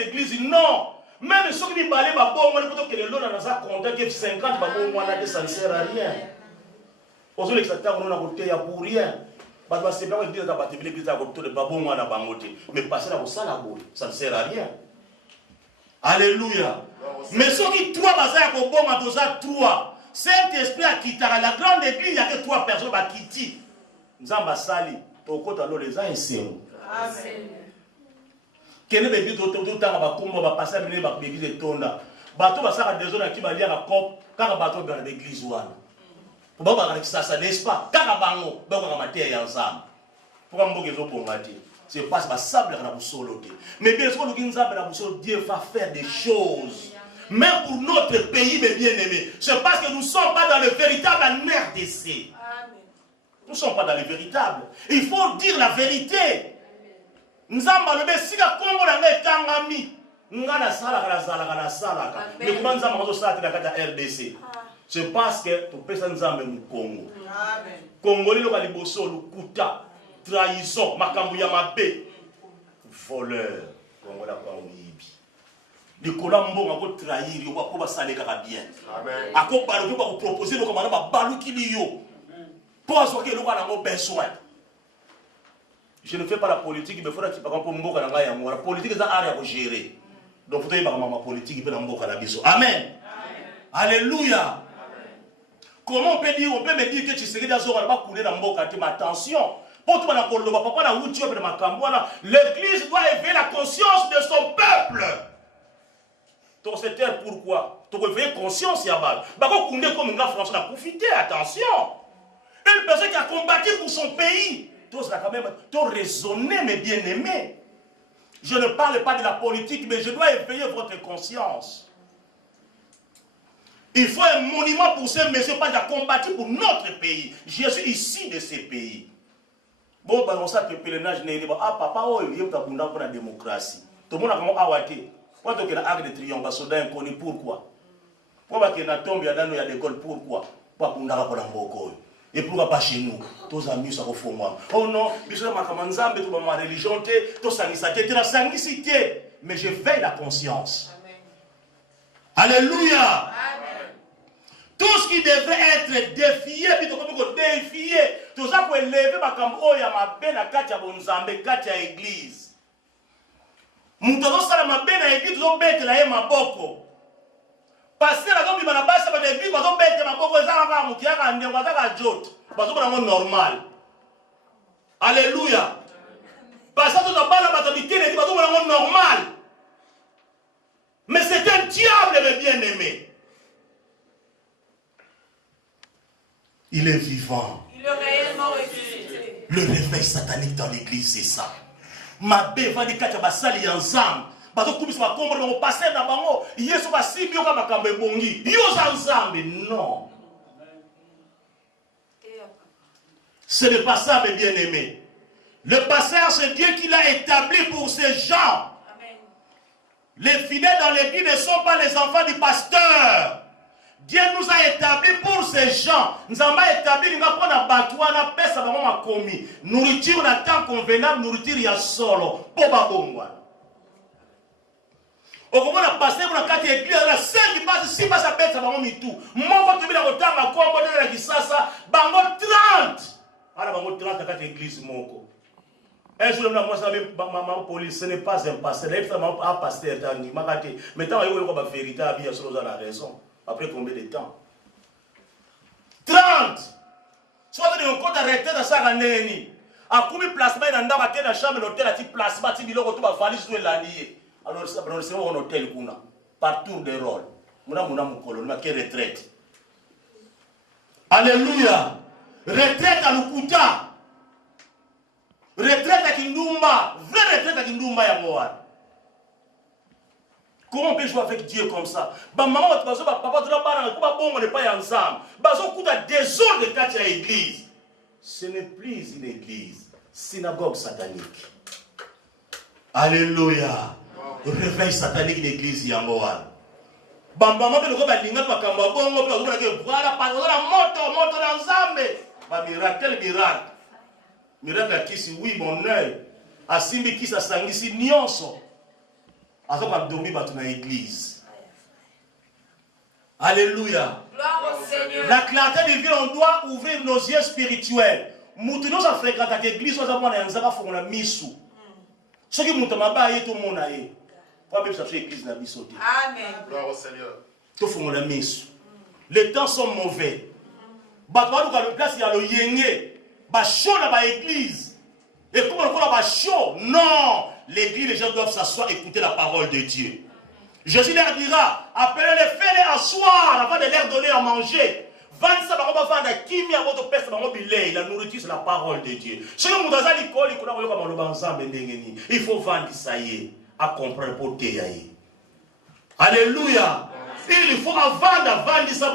église. Non. Même ceux qui balent, que les lots dans un compte que 50, ça ne sert à rien. Pour ceux qui sont pour rien. C'est pas l'église mais passer dans ça ne sert à rien. Alléluia. Mais ceux qui trois bazar au bon à trois. Saint-Esprit a quitté la grande église, il n'y a que 3 personnes qui quittent. Nous avons sali. Au côté de les uns et c'est nous. Amen. Quel est le but de tout le temps va passer à l'église de Tonda. Bateau va s'arrêter des zones qui va lire à cop quand le bateau va l'église ouane. Pour pas ça n'est-ce pas? Quand le bango va mater ensemble. Pour un bout pour mater. C'est pas ça sable à la solo. Mais bien sûr, Dieu va faire des choses. Même pour notre pays, mes bien-aimés, c'est parce que nous ne sommes pas dans le véritable RDC. Nous ne sommes pas dans le véritable. Il faut dire la vérité. Nous avons le si la Congo est tangami. Nous avons la sala. Mais comment nous avons la RDC? C'est parce que nous sommes dans le Congo. Congolais, nous avons le kuta, trahison, makambu yamabe, voleur. Congolais, de Colombo, on va trahir, on va s'aller bien. À quoi on va proposer le commandement, balou qui l'y yo. Pose que nous avons besoin. Je ne fais pas la politique, mais il faudra qu'il par exemple pour la politique est à gérer. Donc il faut que ma politique peut la Amen. Alléluia. Comment on peut dire, me dire que tu serais dans un endroit couler dans mon cas, mais attention. L'église doit éveiller la conscience de son peuple. C'est pourquoi tu réveiller conscience à base. Comme une France a profité, attention. Une personne qui a combattu pour son pays. Tu as quand même raisonné, mes bien-aimés. Je ne parle pas de la politique, mais je dois éveiller votre conscience. Il faut un monument pour ces messieurs qui ont combattu pour notre pays. Je suis ici de ces pays. Bon, on sait que le pèlerinage n'est pas. Ah, papa, il y a pour la démocratie. Tout le monde a comment awate. Pourquoi tu as un acte de triomphe, soldat inconnu, pourquoi? Pourquoi tu as un tombe, il y a des écoles, pourquoi? Pourquoi tu as un et pourquoi pas chez nous? Tous amis sont au fond moi. Oh non, je suis dans ma religion, tu es la sanctité. Mais je veille la conscience. Alléluia. Amen. Tout ce qui devrait être défié, défié, tout ça pour élever ma cambo, il y a ma belle à Katia Bonzambe, Katia Église. Moutono sala ma belle à Église, tout bête la ma boko. Passer la zombie na base ba l'église, ba zo bête ma boko, ça va mukia ka ndé, ba ka jot, ba zo ba normal. Alléluia. Passer tout dans la batalité, ba zo ba normal. Mais c'est un diable, le bien-aimé. Il est vivant. Il est réellement ressuscité. Le réveil satanique dans l'église, c'est ça. Ma bé va dire que basali ensemble. Parce que ça va comprendre passer dans bango. Yesu va si bien comme makambe bongi. Yo ensemble, non. Ce n'est pas ça, mes bien-aimés. Le pasteur, c'est Dieu qui l'a établi pour ces gens. Les fidèles dans l'église ne sont pas les enfants du pasteur. Dieu nous a établis pour ces gens. Nous avons établi, nous avons pris nourriture à temps convenable, nourriture il y a solo. Poba bongwa. Au moment où pasteur, on a quatre églises, la seule qui passe, si passe à bête, ça va me tout. Moi, quand tu viens au temps, à quoi, on a dit ça, bango 30. Alors, bango 30 à quatre églises, moko. Un jour, moi, je savais, ma police, ce n'est pas un pasteur. Il faut un pasteur, mais tant qu'il y a une vérité, il y a la raison. Après combien de temps? 30! Soit tu es arrêté dans sa année. À combien de placements il y a dans la chambre d'hôtel, à type placement, tu dis que tu vas valise sur l'année. Alors, c'est un hôtel, par tour de rôle. On a quelle retraite? Alléluia! Retraite à Lukuta. Retraite à Kindumba. Vraie retraite à Kindumba, Yamoa. Comment on peut jouer avec Dieu comme ça? Maman, papa, tu n'as pas bon, on n'est pas ensemble. Bazo coûte à désordre de quartier à l'église. Ce n'est plus une église, synagogue satanique. Alléluia. Réveil satanique de l'église Yangoan. bambama pe loko balinga makambo bongo pe bazobona ke voilà par la moto na nzambe ba miracle miracle ya kisi oui mon œil asimbi kisi asangisi nyonso azoka dormi bato na église. Alléluia. Gloire au Seigneur. La clarté de vie, on doit ouvrir nos yeux spirituels. Moutou nous a fréquenté l'église, nous avons un misu. Ce qui moutou m'a tout le monde a eu. Pas même chercher l'église na bisoté. Amen. Gloire au Seigneur. Tout font un misu. Les temps sont mauvais. Batouadou ka le place il y a le yenge. Ba chaud dans ba église. Et comme on a ba chaud, non. L'église, les gens doivent s'asseoir et écouter la parole de Dieu. Jésus leur dira, appelez-les, faites-les asseoir avant de leur donner à manger. La nourriture, c'est la parole de Dieu. Il faut vendre ça y est, à comprendre pour te. Alléluia. Il faut vendre ça,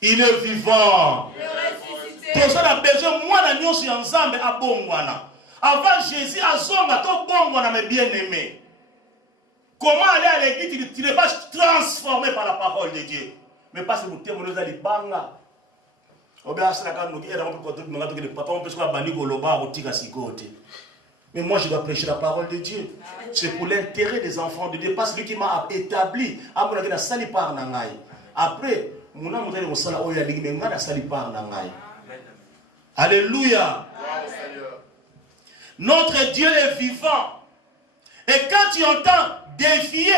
il est vivant. Tout ça a besoin, moi, la nuit, c'est ensemble à Bongwana. Avant Jésus, à Zonga, tout Bongwana, mes bien-aimés. Comment aller à l'église, tu n'es pas transformé par la parole de Dieu. Mais parce que nous témoignons dans les bangas. Mais moi, je dois prêcher la parole de Dieu. C'est pour l'intérêt des enfants de Dieu. Parce que lui qui m'a établi, après, alléluia. Notre Dieu est vivant. Et quand tu entends défier,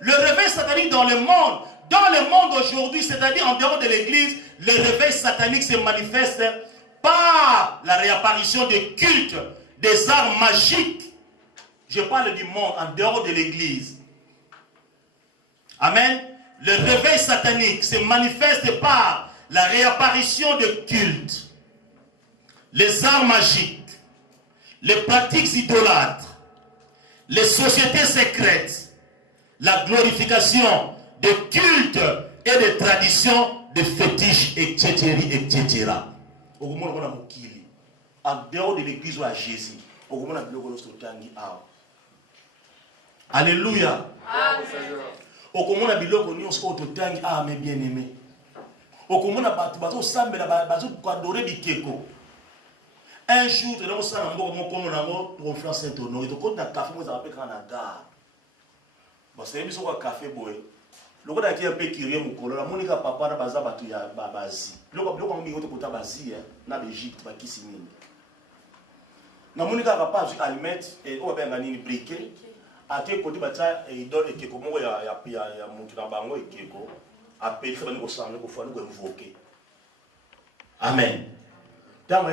le réveil satanique dans le monde aujourd'hui, c'est-à-dire en dehors de l'église, le réveil satanique se manifeste par la réapparition des cultes, des arts magiques. Je parle du monde en dehors de l'église. Amen. Le réveil satanique se manifeste par la réapparition de cultes, les arts magiques, les pratiques idolâtres, les sociétés secrètes, la glorification des cultes et des traditions de fétiches, etc. etc. En dehors de l'église ou à Jésus, alléluia. Okomona biloko nyonso ototangi mes bien-aimés. Okomona bato sambela bato adorer bikeko. Un jour tu vas ça nango mon kono nango confiance Saint-Honoré to ko na café mo za pe kana gare. Bon c'est biso ko café boy. Loko da ki un peu kirie mukolo la monika papa na baza bato ya bazi. Loko mingi to kota bazi na Égypte ba kisinini. Na monika papa ju almet et o benga nini briquet. Ate côté bata et idole ekeko mo ya mutu na bango ekeko appelé ça bani ko sanga ko fani ko invoquer. Amen. Dans ma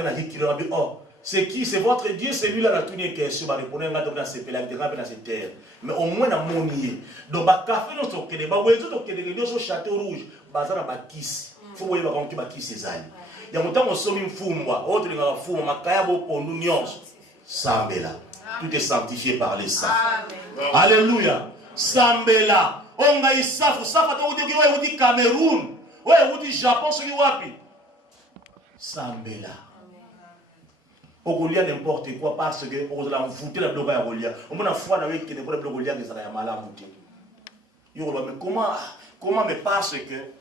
oh c'est qui, c'est votre Dieu, c'est lui là la tournée question va répondre à dans cette terre. Mais au moins na monier. Donc ba café no to kede ba wezo to kede nyo so château rouge bazana ba kiss. Faut voyer ba konti ba kiss ezali. Ya mutango somi mfumwa, autre linga mfumwa makaya bo pondu nyonso. Sambela. Tout est sanctifié par les saints. Alléluia. Sambela. Onga isafu safa to udi wewe udi Cameroun. Wewe udi Japon soki wapi? Sambela. Ogolia n'importe quoi parce que on a foutu la bloga à Golia. On a foi dans qui ne peut pas bloguer que ça a mal à monter. Mais comment mais parce que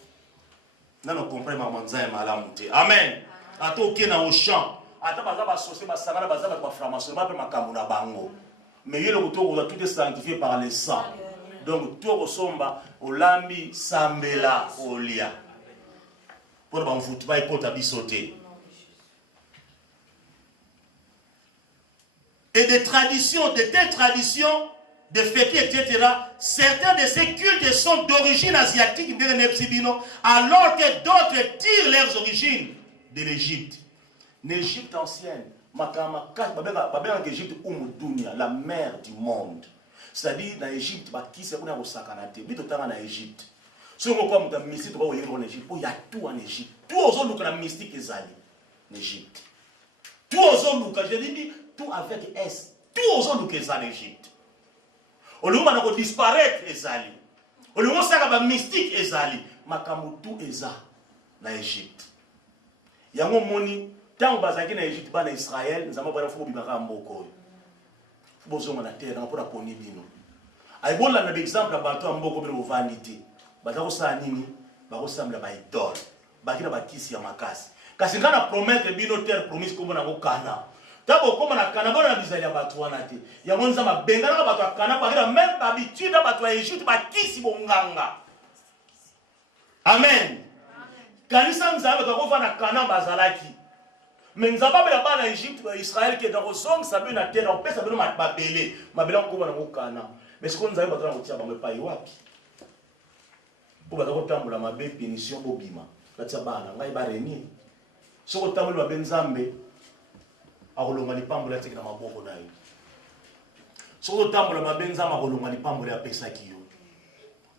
non on comprend ma manza est mal à monter. Amen. Ato qui na au champ. Ata baza ba sosé ba sangana baza ba franc-maçon ba pe makamuna bango. Mais yelo kuto tout est sanctifié par le sang. Donc tout ressemble au lambi sambela olia. Pour ba foutu ba ikota bisoté. Et des traditions, de telles traditions, de fêtes, etc. Certains de ces cultes sont d'origine asiatique, alors que d'autres tirent leurs origines de l'Égypte. L'Égypte ancienne, la mer du monde. C'est-à-dire, dans l'Égypte, qui c'est qu'on a au Sakanate, mais tout en Égypte. Si on a un mystique, il y a tout en Égypte. Tout aux autres, la mystique est allé en Égypte. Tout aux autres, je dis, tout avec S. Tout aux autres qui sont en Égypte. Au lieu de disparaître, les alliés. Au lieu de faire mystique, les alliés. Makamu tout est en Égypte. Il y a un moni, tant que vous êtes en Égypte, en Israël, nous avons fait un peu de mboko. bozonga na terre pour la poni bino ay bon la na exemple à bato amboko bino vanité baza ko sa nini ba ko samla ba idole ba kina ba kisi ya makasi kasi ngana promettre bino terre promise ko bona ko kana tabo ko na kana bona bizali ya bato wana te ya monza mabenga na bato kana ba kina même habitude na bato ya Egypte ba kisi bonganga amen kanisa nzambe ko fa na kana bazalaki mais nous avons pas bana Égypte Israël qui est dans le song ça veut na terre on peut ça veut mabele mabele ko bona ko kana mais ce qu'on nous a pas dans tia ba pas wapi pour ba ko tambola mabe punition bobima katia bana ngai ba reni so ko tambola mabe nzambe akolonga lipambola tika na maboko na yo so ko tambola mabe nzambe akolonga lipambola ya pesa kiyo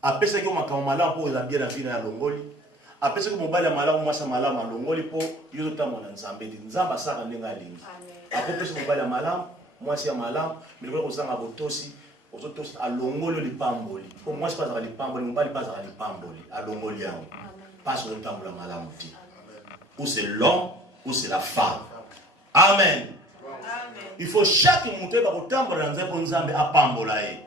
apesa kiyo makamo malamu po za bien na vie na longoli apesa ko mobali ya malamu mwasa malamu alongoli po yo tambola nzambe ndi nzamba saka ndenga lingi akopesa mobali ya malamu mwasi ya malamu miliko ko sanga botosi ozotosi alongolo lipamboli po mwasi paza lipamboli mobali paza lipamboli alongoli yango parce que tambola malamu ti ou c'est l'homme ou c'est la femme amen il faut chaque monté ba ko tambola nzambe po nzambe apambola ye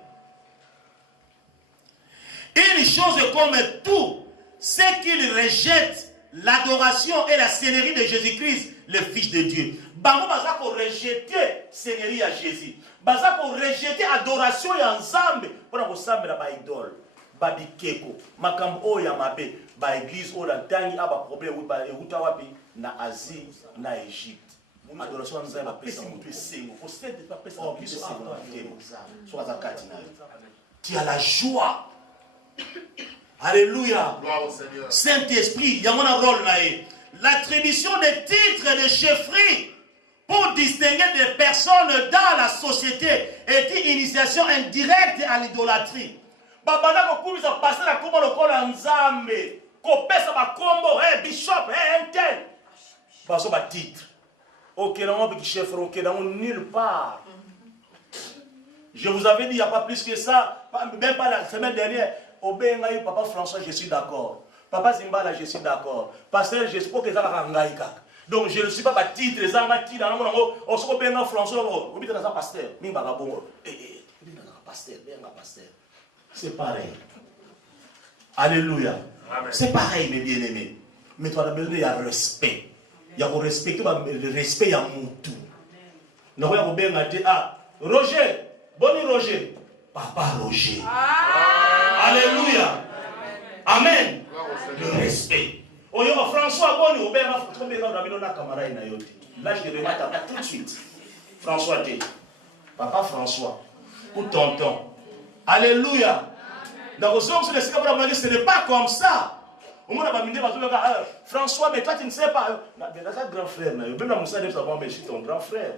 une chose comme tout c'est qu'il rejette l'adoration et la seigneurie de Jésus-Christ, le Fils de Dieu. Bango baza ko rejeter seigneurie à Jésus. Baza ko rejeter adoration ya nzambe pona ko sambela ba idole. Ba bikeko, makambo ya mabe, ba église o la tangi aba problème ba euta wapi na Asie na Égypte. Adoration ya nzambe ba pesa mutu sengo. Ko sente pas pesa mutu sengo na temo. So baza kati na yo. Tu as la joie. Alléluia. Saint-Esprit, il y a mon rôle là. L'attribution des titres de chefferie pour distinguer des personnes dans la société est une initiation indirecte à l'idolâtrie. Babana ko kumisa passer la kombo lokola nzambe. Ko pesa ba kombo, bishop, intel. Baso ba titre. OK, non ba chef, OK, dans nulle part. Je vous avais dit il n'y a pas plus que ça, même pas la semaine dernière. Obengaï, papa François, je suis d'accord. Papa Zimbala, je suis d'accord. Pasteur, je suis pas que ça va rangaï. Donc je ne suis pas titre, zangati dans le monde. On se Obenga François, on dit dans un pasteur. Mimba bon. Pasteur, pasteur. C'est pareil. Alléluia. C'est pareil, mes bien-aimés. Mais toi, il y a respect. Il y a respecter le respect, il y a moutou. Non, il y a ah, Roger, bonne Roger. Papa Roger. Alléluia. Amen. Le respect. Oyo François Boni Obera Fotombera Rabino Kamara na yote. Là je devais mettre tout de suite. François T. Papa François. Ou tonton. Alléluia. Dans vos hommes, ce n'est pas comme ça. Au moins, François, mais toi tu ne sais pas. C'est un grand frère. Même la Moussa dit mais je suis ton grand frère.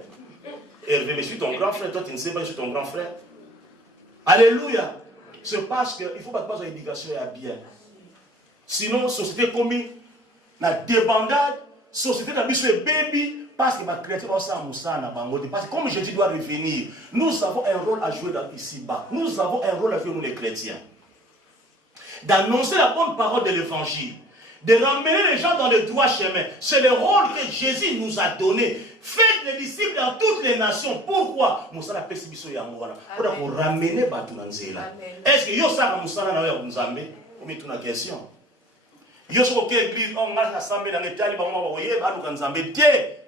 Hervé, mais je suis ton grand frère. Toi tu ne sais pas, je suis ton grand frère. Alléluia. C'est parce qu'il faut pas passer l'éducation à bien. Sinon, société commis, la débandade, société n'a pas baby, parce que ma chrétien va s'en mousser. Parce que comme Jésus doit revenir, nous avons un rôle à jouer ici-bas. Nous avons un rôle à jouer, nous les chrétiens. D'annoncer la bonne parole de l'évangile. De ramener les gens dans le droit chemin. C'est le rôle que Jésus nous a donné. Faites des disciples dans toutes les nations. Pourquoi? Pour ramener Batou Nanzela. Est-ce que Yosa Moussana n'a pas Nzambe? On met une question. Yosa l'église, on a assemblé dans les talibs,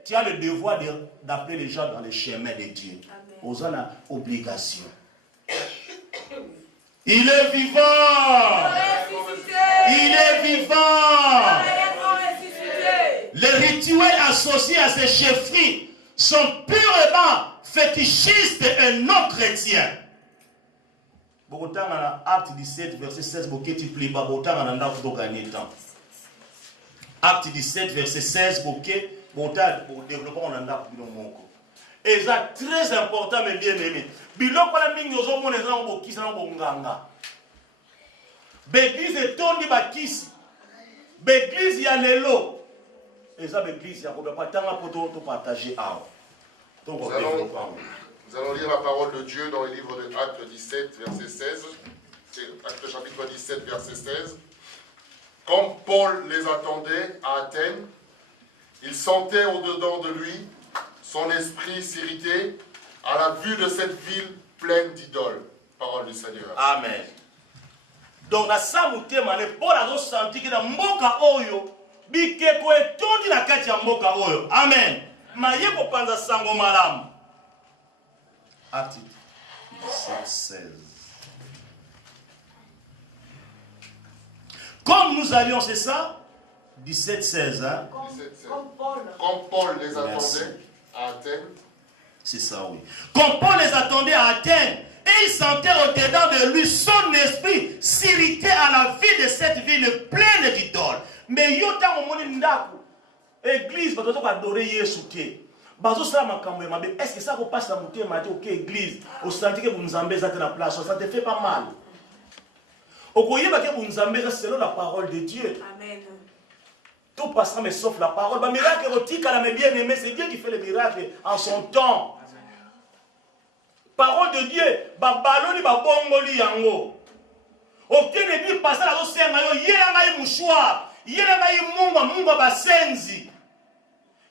tu as le devoir d'appeler les gens dans le chemin de Dieu. Aux obligation. Il est vivant. Il est vivant. Les rituels associés à ces chefferies sont purement fétichistes et non chrétiens. Acte 17, verset 16, Acte 17, verset 16, et c'est très important, mes bien-aimés. L'église est tombée bakisi. L'église y a l'élo. Et ça, l'église y a pas tant pour partager. Nous allons lire la parole de Dieu dans le livre de Acte 17, verset 16. Acte chapitre 17, verset 16. Comme Paul les attendait à Athènes, il sentait au-dedans de lui son esprit s'irriter à la vue de cette ville pleine d'idoles. Parole du Seigneur. Amen. Donc, na samutema ne Paul a senti que dans mboka oyo, bikeko etondi na kati ya mboka oyo. Amen. Maye ko panza sango malamu. Acte 17, 16. Comme nous allions, c'est ça? 17, 16. Hein? Comme Paul les attendait à Athènes. C'est ça, oui. Comme Paul les attendait à Athènes, et il sentait au-dedans de lui son esprit s'irriter à la vie de cette ville pleine d'idoles. Mais yota momoni ndaku, église, bato to adorer Yesu te. Bazo sala makambo ya mabe. Est-ce que ça vous passe la montée mate OK église, au senti que vous nous embêtez à la place, ça te fait pas mal. Okoyeba que vous nous embêtez selon la parole de Dieu. Amen. Tout passera mais sauf la parole. Le miracle érotique à la bien aimé, c'est Dieu qui fait le miracle en son temps. Parole de Dieu, babaloni babongoli yango. Aucun église passe à l'océan, yéla mouchoir, yéla munga basenzi.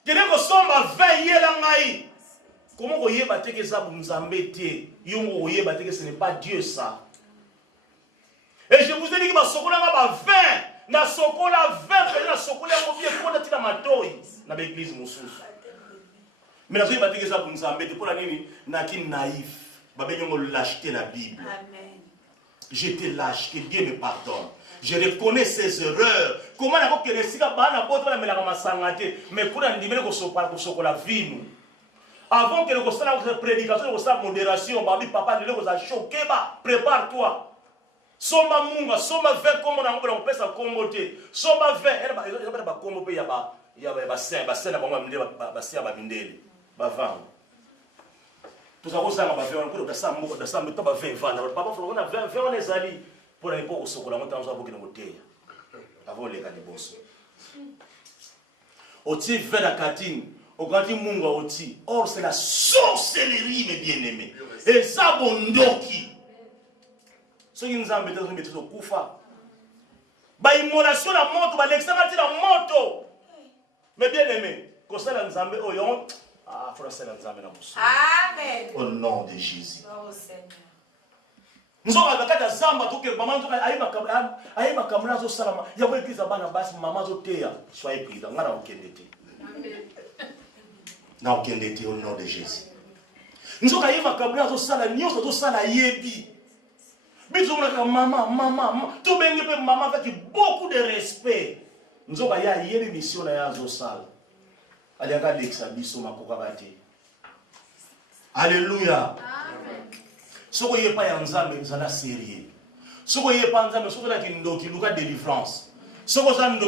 Keleko somba 20 yéla ngai. Comment vous yeba te que ça vous nous embêtez? Yongo yeba te que ce n'est pas Dieu ça. Et je vous ai dit que ma sokola ba 20. Na sokola 20 na sokola ngo bien konda tina matoi na l'église mususu. Mais la sokola que ça pour nous embêter pour la nini na ki naïf. Ba benyo lâcheté la Bible. Amen. J'étais lâche, que Dieu me pardonne. Je reconnais ses erreurs. Comment na ko que sika bana boto la melaka masangate mais kuna ndimele ko sokola vinu. Avant que le sala ko prédication ko sa modération babi papa ndile ko za choqué ba prépare-toi. Soma munga, soma 20 comme on a on peut ça comboter. Soma 20, elle va combo pe ya ba sen na bango minde ba sen ba bindele. Ba vang. Tout ça ça ba faire on peut ça moko da ça mais to ba 20 vendre. Papa faut on a 20 on les ali pour la époque sokola monta on boki na moteya. Avant les caniboso. Oti fait la catine, au grand munga oti. Or c'est la sorcellerie mes bien-aimés. Et ça bondoki. Ce qui nous a embêtés, c'est que nous avons fait immolation la moto, l'extrémité la moto. Mais bien aimé, quand ça nous a embêtés, il faut que ça nous amène à Amen. au nom de Jésus. Oh Seigneur. Nous avons fait des zamba, tout que maman aïe ma caméra zo salama. Il y a une église à Banabas, maman zo teya. Soyez prudents, on a aucun été. On a aucun été au nom de Jésus. Nous avons aïe ma caméra zo salama, nous avons salama yebi. Maman, tout le monde maman avec beaucoup de respect. Nous avons une mission à Zosal. Alléluia. Si vous n'avez pas Nzambe, vous allez sérieux. Si vous n'avez pas Nzambe, vous allez une délivrance. Si vous avez une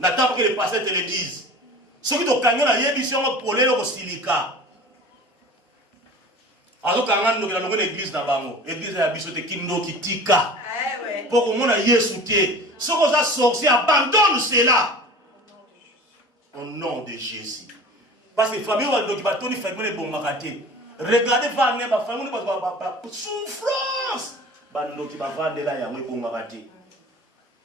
n'attends pas que les pasteurs te le disent. Ceux qui ont gagné la mission pour les silica. Alors quand on a une église dans bango, l'église a bisoté kindo kitika. Pour que mon aïe soutient. Ce qu'on a sorti, abandonne cela. Au nom de Jésus. Parce que les familles qui battent les familles bon maraté. Regardez famille ba famille ba souffrance. Bando qui ba vendre là ya bon maraté.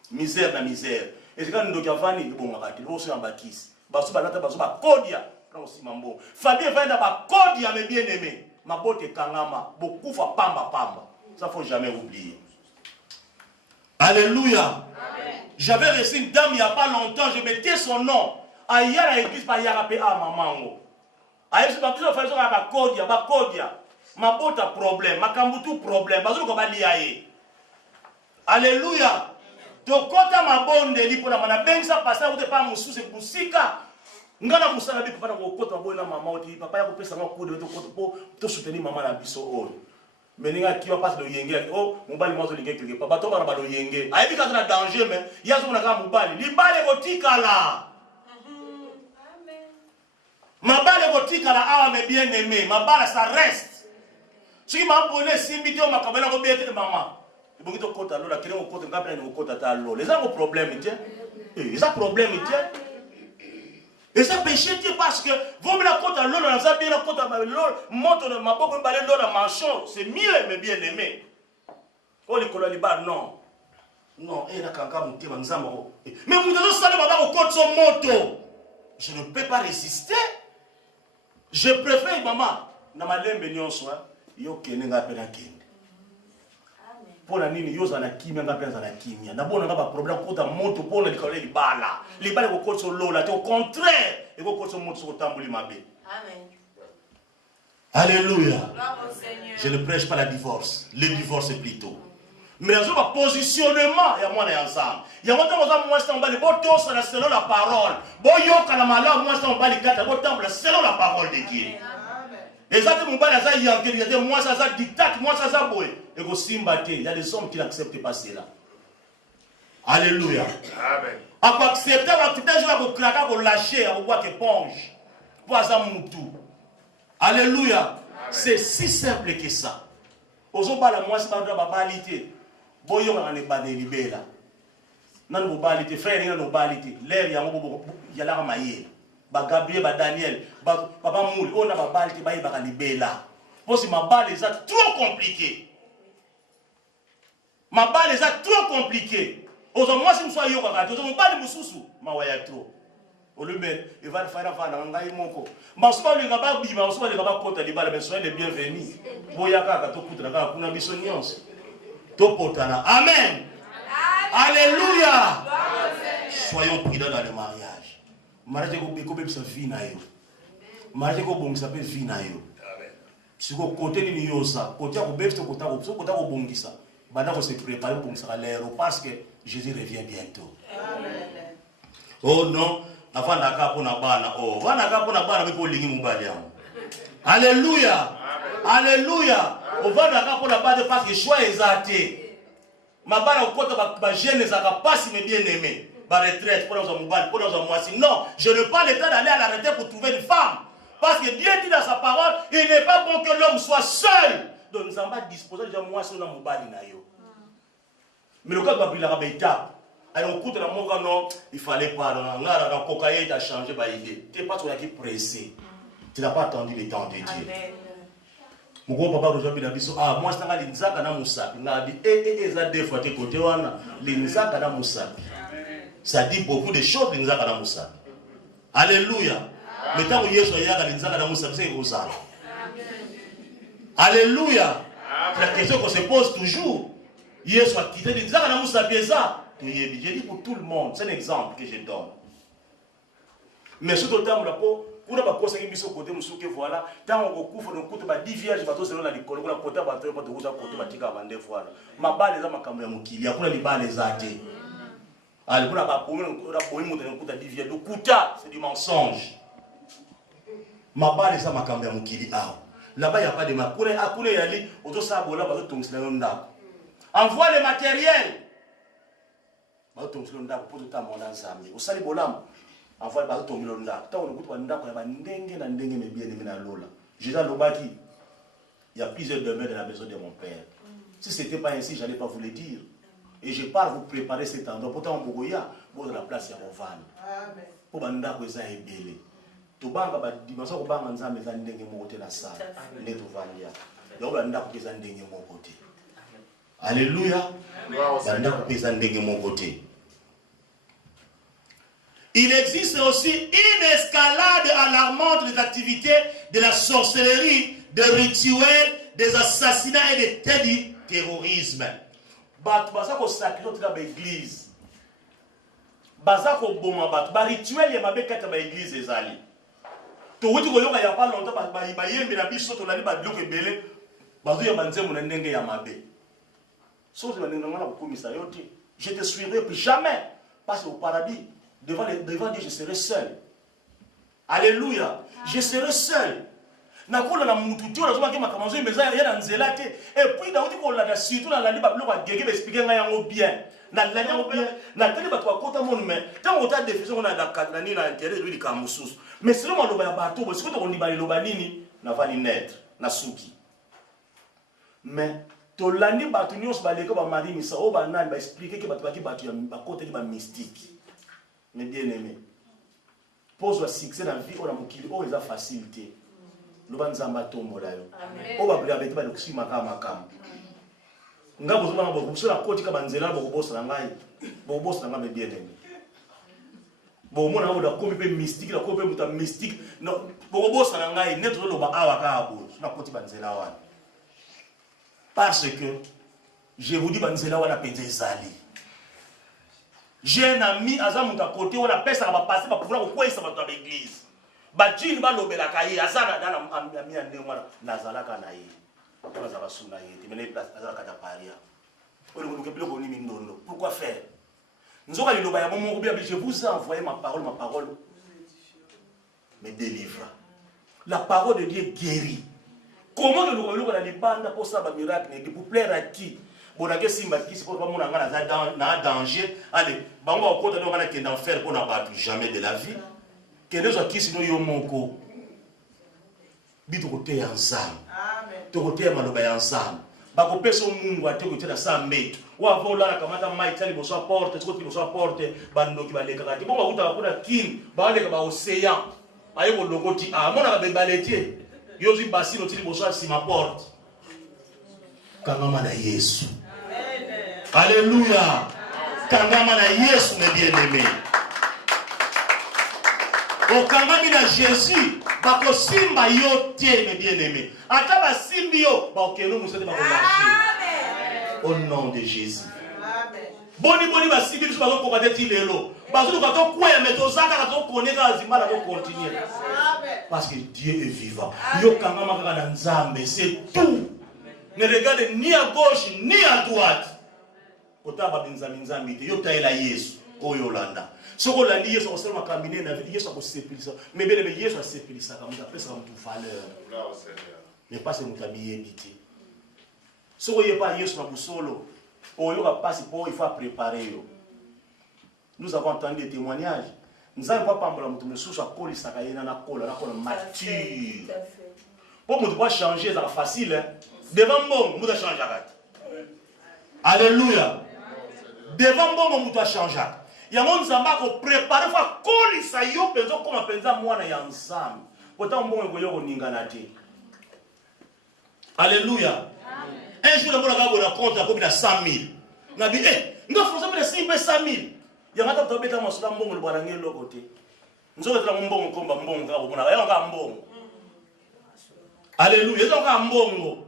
Misère na misère. Et quand nous qui avani bon maraté, nous sommes en bâtisse. Baso balata baso ba kodia. Quand aussi mambo. Famille va dans ba kodia mes bien-aimés. Ma botte kangama, beaucoup fa pamba pamba. Ça faut jamais oublier. Alléluia. J'avais reçu une dame il n'y a pas longtemps, je mettais son nom. Aïe à l'église par Yarapé à maman. Aïe, je ne sais pas si ma kodia. Ma botte a problème, ma kambutu problème. Bazo ko ba liaye. Alléluia. Donc quand ma bonne li pour la mana ben ça passer ou pas mon sous c'est busika. Ngana musala bi papa na ko kota bona mama oti papa ya ko pesa ngo de to ko to soutenir maman na biso o. Meninga qui va passer le yenge oh mobali mozo linge quelque part bato bana ba lo yenge. Ayi bi ka na danger mais ya zo na ka mobali li bale ko tikala. Amen. Ma bale ko tikala awa me bien aimé, ma bale ça reste. Si ma bonne simbi to makabela ko biete maman. Ibongi to kota lo la kile ko kota ngapela ni ko kota ta lo. Les gens ont problème tiens. Les gens problème tiens. Et ça péché parce que vous me la côte à l'eau, on a bien la côte à l'eau, monte de ma boque, on va l'eau dans ma chambre, c'est mieux, mais bien aimé. Oh, les colons, non. Non, et la canca, mon thème, mais vous devez savoir, au côté son moto. je ne peux pas résister. Je préfère maman. Na malembe nyonso yo kende nga pena kende. Pona nini yo za na kimia nga pena za na kimia. Na bona nga ba problème kota moto pona likale libala. Libala ko kotso lola, au contraire, e ko kotso moto so tambuli mabe. Amen. Alléluia. Seigneur. Je ne prêche pas la divorce. Le divorce plutôt. Mais dans un positionnement, il y a moi ensemble. Il y a moi selon la parole. Selon la parole de Dieu. Et ça, moi, ça dictate, moi, ça boy. Et il y a des hommes qui n'acceptent pas cela. Alléluia. Amen. À accepter, je vais craquer, lâcher, à boire éponge. Pas ça, moutou. Alléluia. C'est si simple que ça. Ozobala moi c'est pas de babalité. Boyo ngane bade libela. Nan bo balité frère ngane balité. L'air ya ngo ya la maye. Ba Gabriel ba Daniel, ba papa mouli on a ba balité ba yeba libela. Parce que ma balle est trop compliqué. Ma balle est trop compliqué. Ozo moi si mso yo ka to mo balle mususu ma waya trop. Olumbe il va faire afana ngai moko. Masuba linga ba bima masuba linga ba kota libala mais soyez les bienvenus. Boyaka ka to kutra ka kuna biso nyonso. To potana. Amen. Alléluia. Soyons prudents dans le mariage. Mariage ko be sa vie na yo. Mariage ko bongisa pe vie na yo. Amen. Siko côté ni yosa, côté ko be to kota ko bongisa. Bana ko se préparer pour ça l'air parce que Jésus revient bientôt. Amen. Oh non. Avant d'aka pour na bana oh bana ka pour na bana be ko lingi mubali yango. Alléluia. Alléluia. On va d'aka pour na bana parce que choix exaté. Ma bana ko kota ba jeune za ka passe mais bien aimé. Ba retraite pour nos mubali pour nos moisi. Non, je n'ai pas le temps d'aller à la retraite pour trouver une femme. Parce que Dieu dit dans sa parole, il n'est pas bon que l'homme soit seul. Donc nous avons pas disposé déjà moisi na mubali na yo. Mais le cas va briller la étape. Alors, au coup de la mort, non, il fallait pas. La cocaïne a changé d'idée. Tu n'es pas qui pressé. Tu n'as pas attendu le temps de Dieu. Mon gros papa aujourd'hui, il a dit ah, moi, c'est un linzaka na musapi. Il a dit ça deux fois, tu es côté wana, linzaka na musapi. Ça dit beaucoup de choses, linzaka na musapi. Alléluia. Mais tant que Yesu a linzaka na musapi, c'est comme ça. Alléluia. La question qu'on se pose toujours. Yesu a quitté linzaka na musapi, ça. Je dis pour tout le monde, c'est un exemple que je donne. Mais ce temps, on a pas conseillé de côté, voilà, tant on couvre, on coûte 10 vierges, on selon l'école, on a côté, on a côté, voilà. Ma balle est à ma caméra, il y a pour les balles les athées. Alors, on a pas pour on a 10 vierges, le coûta, c'est du mensonge. Ma balle est à ma caméra, là-bas, il n'y a pas de ma couleur, à couleur, il y a on doit savoir là, envoie le matériel. Ba to ngilonda ko poto tamona nzambe usali bolam envoie ba to ngilonda ta on kutu ndako ya ndenge na ndenge me bien na lola Jésus lobaki il y a plusieurs demeures dans la maison de mon père. Si c'était pas ainsi j'allais pas vous le dire et je pars vous préparer cet endroit pourtant on bogoya bon dans la place ya Rovani. Amen. Pour banda ko eza ebele to banga ba dimanche ko banga nzambe za ndenge mo kote na sala ne to valia donc banda ko eza ndenge mo kote. Alléluia. Il existe aussi une escalade alarmante des activités de la sorcellerie, des rituels, des assassinats et des terrorisme. Bazako sacrifice dans l'église. Bazako boma bat. Ba rituel ya mabe kata ba église ezali. To wuti ko yoka ya pa longtemps ba yembe na biso to la ba biloko ebele. Bazo ya banzemu na ndenge ya mabe. Je te suivrai plus jamais. Parce qu'au paradis, devant Dieu, je serai seul. Alléluia. Je serai seul. Et puis, surtout dans la Bible, il expliquer bien. Na lanya bien na tele bato akota mon mais tant on t'a définition on a la nini na intérêt lui ka mususu mais selon moi loba ya bato parce que to on dit ba loba nini na vali naître na suki mais tolandi bato nyos baleka ba mari misa o ba nani ba expliquer que bato baki bato ya ba côté ba mystique mais bien aimé pose le succès dans vie on a mokili o eza facilité loba nzamba tombola yo o ba bla beti ba kusima kama ngabo zoma bo kusula koti ka banzela bo bossa ngai bo bossa ngai bien aimé Bon, moi, on a comme un mystique, la comme un mystique. Non, bon, ça n'a pas net le bas à la côté Banzela. Parce que je vous dis Banzela on a pété Zali. J'ai un ami Azam à côté on a pèse ça va passer pour pouvoir quoi ça va dans l'église. Bajin ba lobela kaye azana dans ami ande moi nazala kanaye. On va suna yete mais les azala kata paria. On nous kepelo ko ni mindondo. Pourquoi faire? Je vous ai envoyé ma parole me délivre. La parole de Dieu guérit. Comment nous allons aller pour ça, miracle, pour plaire à qui? Bon, la question c'est pour moi, on a un danger. Allez, on va au côté de l'enfer d'enfer pour n'abattre jamais de la vie. Que nous sommes qui sinon yomoko. Bito côté ensemble. Amen. Côté maloba ensemble. Bako peso mungu ate ko tena sa metu wa vola na kamata mai tali boso porte tiko tiko so porte bando ki baleka kati bonga uta kuna kin baleka ba océan ayo ko lokoti mona ka bebaletie yozi basino tili boso asima porte kangama na Yesu. Amen. Alléluia. Kangama na Yesu mes bien-aimés. Au kangami na Jésus bako simba yote mes bien-aimés. Ataba simbio bakeno musete bako lâcher. Au nom de Jésus. Amen. Boni boni ba simbi biso bako kokate ti lelo. Bazo ka to kwya meto zaka ka to koneka azimba na ko continuer. Amen. Parce que Dieu est vivant. Yo kangama kaka na Nzambe, c'est tout. Ne regarde ni à gauche ni à droite. Kotaba binzami Nzambe te yo taela Yesu oyolanda. Soko la Yesu on seulement caminer na vie Yesu ko sepilisa. Mais bien Yesu a sepilisa comme ça pesa comme tout valeur. Gloire au Seigneur. Mais pas c'est mutabiye biti. Soko ye pas Yesu na busolo. Oyo ka passe pour il faut préparer yo. Nous avons entendu des témoignages. Nous avons pas pambola mutu mesusu akoli sakayena na kola mature. Pour mutu pas changer ça facile hein. Devant bon mutu changer akati. Alléluia. Devant bon mutu changer. Yango nzamba ko préparer fa kolisa yo penzo koma penza mwana ya nzambe. Pota mbongo ko yoko ningana te. Alléluia. Un jour on a gagné compte à combien de 100 000. On a dit nga faut ça me 100 000. Yanga ta beta masula mbongo lobana ngelo côté. Nzo betla mbongo komba mbongo ka bona ya nga mbongo. Alléluia. Zo nga mbongo.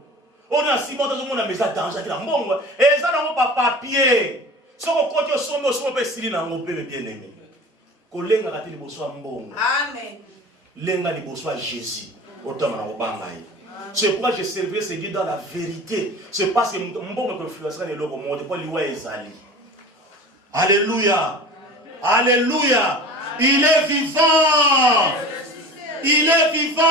On a si monta zo mona mesa danger kila mbongo. Ça na pas papier. Soko côté au sommet pe sili na ngopé bien-aimé. Ko lenga ka tili boso mbongo. Amen. Lenga li boso Jésus. Otama na obanga yi. C'est pourquoi je servirai ce Dieu dans la vérité. C'est parce que mbongo peut influencer les locaux monde pour liwa ezali. Alléluia. Alléluia. Il est vivant. Il est vivant.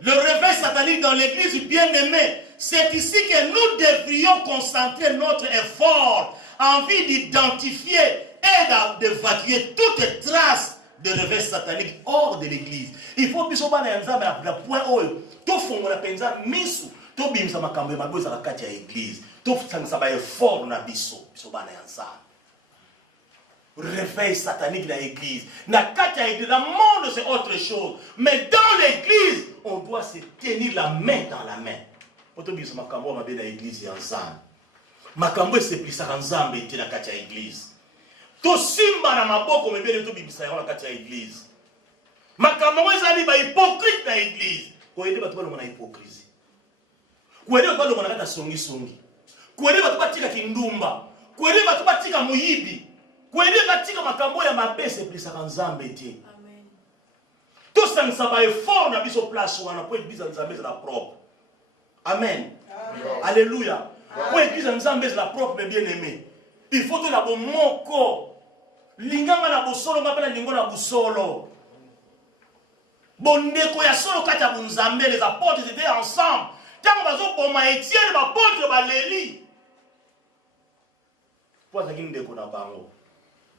Le réveil satanique dans l'église bien-aimé, c'est ici que nous devrions concentrer notre effort en vue d'identifier et d'évacuer toute trace de réveil satanique hors de l'église. Il faut que nous soyons point haut. Tout fond la penza misu. Tout bim sama kambe magoza la kati ya église. Tout ça va effort na biso. Biso bana yanza. Réveil satanique dans l'église. Na kati ya église, le monde c'est autre chose. Mais dans l'église, on doit se tenir la main dans la main. Oto biso makambo mabe na église yanza. Makambo c'est plus ça nzambe ete na kati ya église. To simba na maboko mebele to bibisa ya na kati ya église. Makambo ezali ba hypocrite na église. Ko ede bato balonga na hypocrisie. Ko ede bato balonga na kata songi songi. Ko ede bato batika kindumba. Ko ede bato batika muyibi. Ko ede batika makambo ya mabe c'est plus ça nzambe ete. Amen. Tout ça ne va effort na biso place wana po église nzambe za la propre. Amen. Amen. Alléluia. Po église nzambe za la propre bien-aimé. Il faut que la bon moko linganga na bosolo ngapela lingo na busolo. Bondeko ya solo kati ya bunzambe les apôtres étaient ensemble. Tango bazo boma Étienne ba apôtre ba leli. Pour ça kinde ko na bango.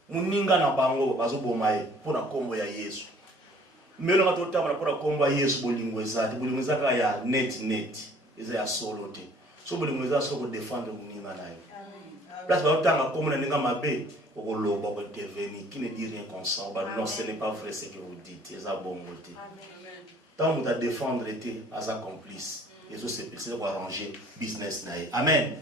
Muninga na bango bazo boma e pona kombo ya Yesu. Melo ngato tama pona kombo ya Yesu bolingo ezati. Bolingo ezaka ya net. Eza ya solo te. So bolingo ezaka so ko défendre muninga nayo. Place où tant comme on est mabé, au lobo pour intervenir, qui ne dit rien comme ça. Non, ce n'est pas vrai ce que vous dites. C'est ça bon côté. Tant que vous défendre était à sa complice, et ça c'est pour arranger business naï. Amen.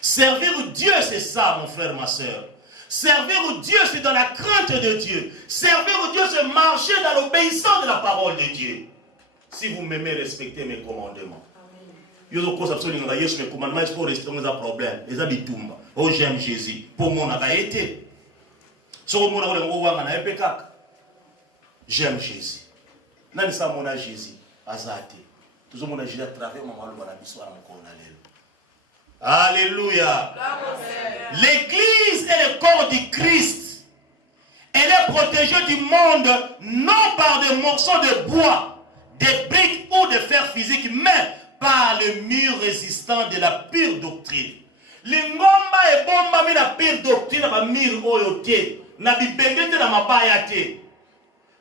Servir Dieu, c'est ça, mon frère, ma soeur. Servir Dieu, c'est dans la crainte de Dieu. Servir Dieu, c'est marcher dans l'obéissance de la parole de Dieu. Si vous m'aimez, respectez mes commandements. Yo zo kosa absolument Yesu mes commandements, il faut respecter les problèmes. Les habitumba. Oh j'aime Jésus. Pour mon été. So mon na epekaka. J'aime Jésus. Nani sa mon Jésus azate. Toujours mon Jésus à travers mon malu na biso na mokona lelo. Alléluia. L'église est le corps du Christ. Elle est protégée du monde non par des morceaux de bois, des briques ou de fer physique, mais par le mur résistant de la pure doctrine. Lingomba et bomba mi la pure doctrine na mur oyote, na bibengete na mabaya te.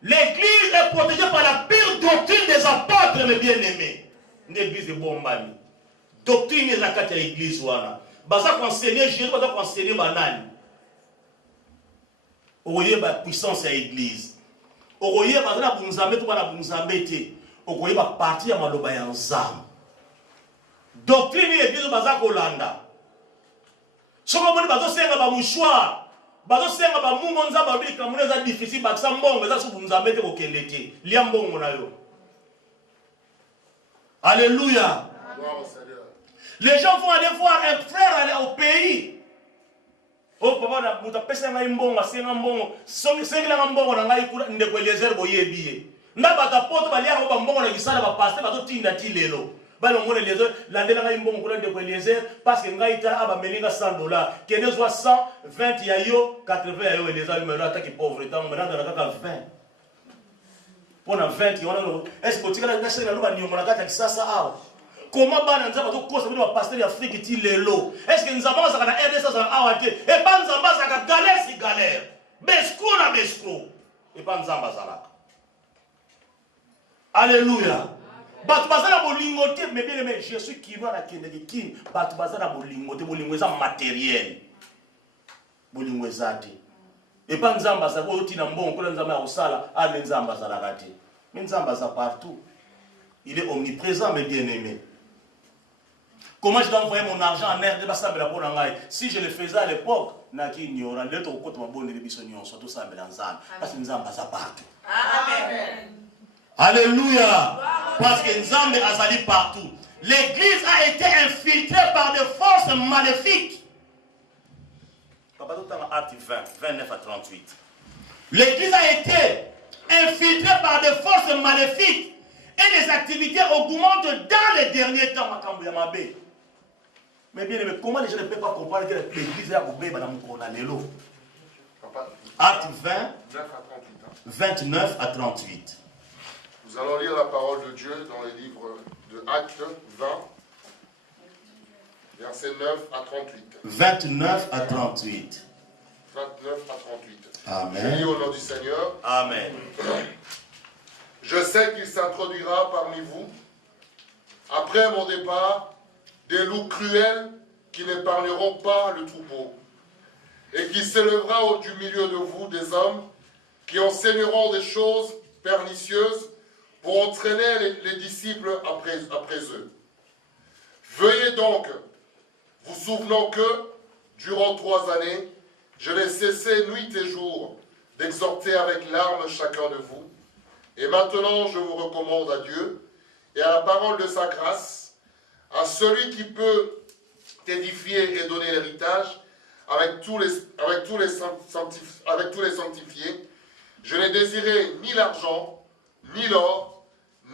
L'église est protégée par la pure doctrine des apôtres, mes bien-aimés. L'église est bomba mi. Doctrine est la carte de l'église wana. Baza conseiller Jésus, baza conseiller banani. Oye ba puissance à l'église. Oye baza na bunzambe to bana bunzambe te. Oye ba parti ya maloba ya nzambe. Doctrine est l'église baza kolanda. Soko moni bazo senga ba mouchoir. Bazo senga ba mungo nzamba bili kamune za difficile ba ksa mbongo za su bunzambe te ko kelete. Lia mbongo na yo. Alléluia. Les gens vont aller voir un frère aller au pays. Oh papa na muta pesa ngai mbongo asenga mbongo. Sengi la mbongo na ngai kula ndeko Eliezer boyebiye. Ndaba ta poto balia ko ba mbongo na kisala ba pasteur ba to tinda ti lelo. Balo ngone Eliezer landela ngai mbongo kula ndeko Eliezer parce que ngai ta aba melinga $100. Kene zo 120 ya yo 80 ya yo Eliezer lui mera taki pauvre tant mena na kaka 20. Pona 20 yona est-ce que tu as na shena luba nyongo na kata kisasa awa. Comment bana nzamba to kosa bino pasteur ya Afrique ti lelo. Est-ce que nzamba za kana RDC za awate e pa nzamba za ka galère si galère. Besco na besco. E pa nzamba za la. Alléluia. Batu bazana bolingo te mais bien aimé Jésus qui va na kende ki batu bazana bolingo za matériel. Bolingo ezate. E pa nzamba za ko tina mbongo ko nzamba ya osala ale nzamba za la kati. Mais nzamba za partout. Il est omniprésent mes bien-aimés. Comment je dois envoyer mon argent en air de basambela pour nangai? Si je le faisais à l'époque, naki ignorant, le to ko to mabonne de bisonyon surtout ça melanzana parce que nzamba za partout. Amen. Alléluia. Parce que Nzambe azali partout. L'église a été infiltrée par des forces maléfiques. Acte 20, 29 à 38. L'église a été infiltrée par des forces maléfiques et les activités augmentent dans les derniers temps. Mais bien aimé, comment les gens ne peuvent pas comprendre que l'église est ouverte dans mon coronalelo? Acte 20, 29 à 38. Nous allons lire la parole de Dieu dans les livres de Actes 20, versets 9 à 38. 29 à 38. 29 à 38. Amen. Je lis au nom du Seigneur. Amen. Je sais qu'il s'introduira parmi vous, après mon départ, des loups cruels qui n'épargneront pas le troupeau, et qu'il s'élèvera du milieu de vous des hommes qui enseigneront des choses pernicieuses pour entraîner les disciples après eux. Veuillez donc, vous souvenant que, durant 3 années, je n'ai cessé nuit et jour d'exhorter avec larmes chacun de vous. Et maintenant, je vous recommande à Dieu et à la parole de sa grâce, à celui qui peut t'édifier et donner l'héritage avec tous les sanctifiés. Je n'ai désiré ni l'argent, ni l'or,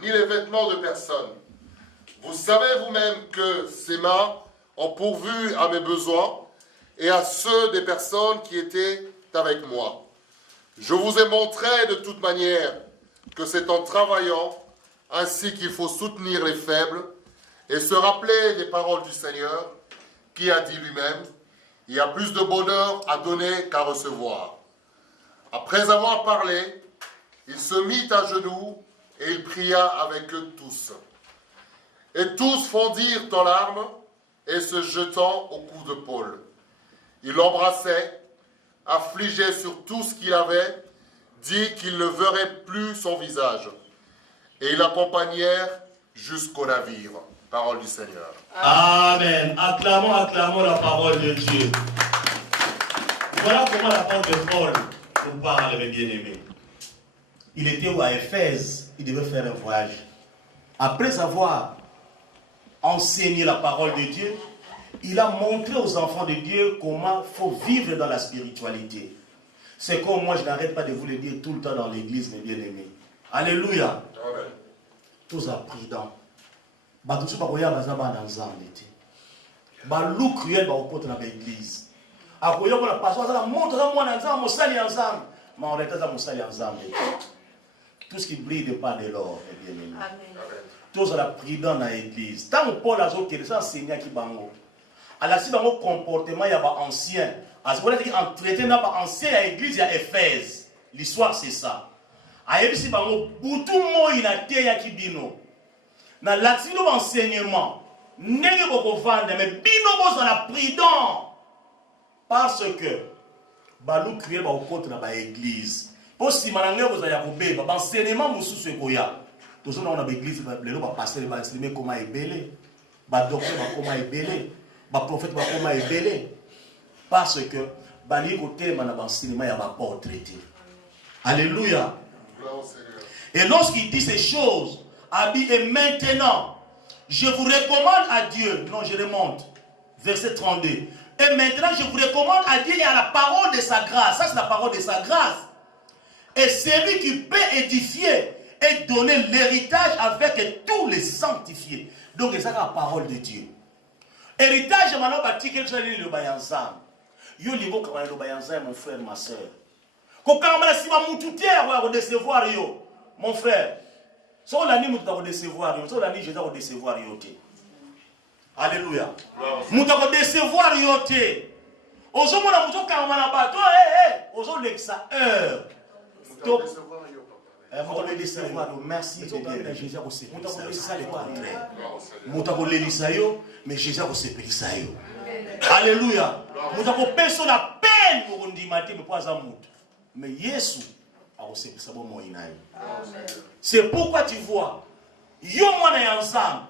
ni les vêtements de personne. Vous savez vous-même que ces mains ont pourvu à mes besoins et à ceux des personnes qui étaient avec moi. Je vous ai montré de toute manière que c'est en travaillant ainsi qu'il faut soutenir les faibles et se rappeler des paroles du Seigneur qui a dit lui-même, il y a plus de bonheur à donner qu'à recevoir. Après avoir parlé, il se mit à genoux et il pria avec eux tous. Et tous fondirent en larmes et se jetant au cou de Paul. Il l'embrassait, affligé sur tout ce qu'il avait, dit qu'il ne verrait plus son visage. Et ils l'accompagnèrent jusqu'au navire. Parole du Seigneur. Amen. Acclamons la parole de Dieu. Voilà comment l'apôtre Paul nous parle, mes bien-aimés. Il était à Éphèse, il devait faire un voyage. Après avoir enseigné la parole de Dieu, il a montré aux enfants de Dieu comment il faut vivre dans la spiritualité. C'est comme moi, je n'arrête pas de vous le dire tout le temps dans l'église, mes bien-aimés. Alléluia. Amen. Tous appridants. Tous bakoya bazaba na nzambe te. Ba loup cruel ba okota na l'église. Akoya ko la pastor za monte za mwana nzambe mosali ya nzambe. Ma on est za mosali ya nzambe. Tout ce qui brille de pas de l'or, mes bien-aimés. Amen. Tous appridants dans l'église. Tant que Paul a zoké, ça enseignant qui bango. Alors si bango comportement ya ba ancien. À ce qu'on a dit entretien na ba ancien à l'église à Éphèse. L'histoire c'est ça. Ayebisi bango butu moi na te ya kibino. Na latino enseignement ndenge boko vendre mais bino boza na prudent parce que balou crier ba okota na ba église. Aussi manange boza ya kobeba ba enseignement mususu ekoya. Tozo na ba église ba lelo ba pasteur ba enseigner comment ebele. Ba docteur ba comment ebele. Ba prophète ba comment ebele. Parce que bali côté na ba enseignement ya ba portrait. Alléluia. Et lorsqu'il dit ces choses, et maintenant, je vous recommande à Dieu. Non, je remonte. Verset 32. Et maintenant, je vous recommande à Dieu et à la parole de sa grâce. Ça, c'est la parole de sa grâce. Et celui qui peut édifier et donner l'héritage avec tous les sanctifiés. Donc, c'est ça la parole de Dieu. Héritage, maintenant, bâti quelque chose de bayanzam. Yo libo kamana lo bayanzam, mon frère, ma soeur. Quand on a si ma moutouté, on va recevoir yo. Mon frère. Si on a dit que vous décevoir, si on a dit que vous décevoir, alléluia. Vous devez décevoir, Ozo mona muto kamana bato, ozo lexa heure. Vous devez décevoir, merci de bien. Jésus a reçu. Vous devez ça le contraire. Vous devez lire yo, mais Jésus a reçu ça yo. Alléluia. Vous devez personne la peine pour nous dire matin mais pas amour. Mais Jésus c'est pourquoi tu vois, yo mwana ya nzambe,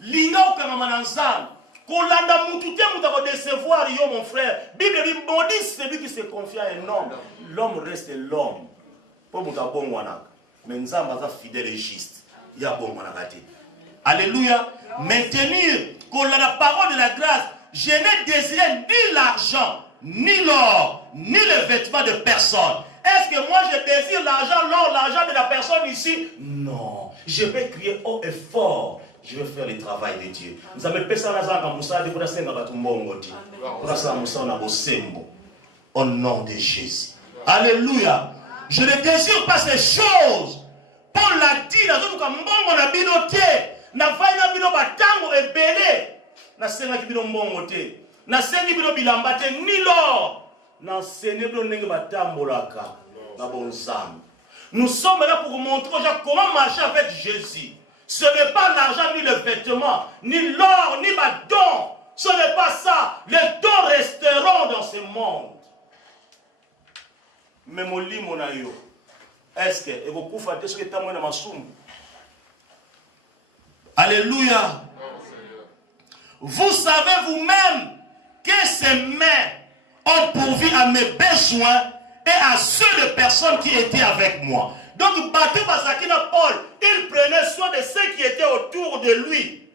linga okanga nzambe, kolanda mutu te mutu ko décevoir yo mon frère. Bible dit maudit celui qui se confie à un homme. L'homme reste l'homme. Pour mutu abongwana. Mais nzambe aza fidèle et juste. Ya bongwana kati. Alléluia. Maintenir kolanda la parole de la grâce. Je n'ai désiré ni l'argent, ni l'or, ni le vêtement de personne. Est-ce que moi je désire l'argent, l'or, l'argent de la personne ici? Non. Je vais crier haut et fort. Je vais faire le travail de Dieu. Vous avez pensé à la Moussa de Kodasenga Batumbongoti. Au nom de Jésus. Alléluia. Je ne désire pas ces choses. Paul l'a dit, dans tout cas, mbongo na binote. Na vaina bino batango et belé. Na senga ki bino mbongo te. Na sengi bino bilambate ni l'or. Nous sommes là pour vous montrer comment marcher avec Jésus. Ce n'est pas l'argent, ni le vêtement, ni l'or, ni ma don. Ce n'est pas ça. Les dons resteront dans ce monde. Mais mon lit, mon aïe, est-ce que vous pouvez faire ce que tu as dans ma somme? Alléluia. Vous savez vous-même que ces mains ont pourvu à mes besoins et à ceux de personnes qui étaient avec moi. Donc, Baté Basakina Paul, il prenait soin de ceux qui étaient autour de lui.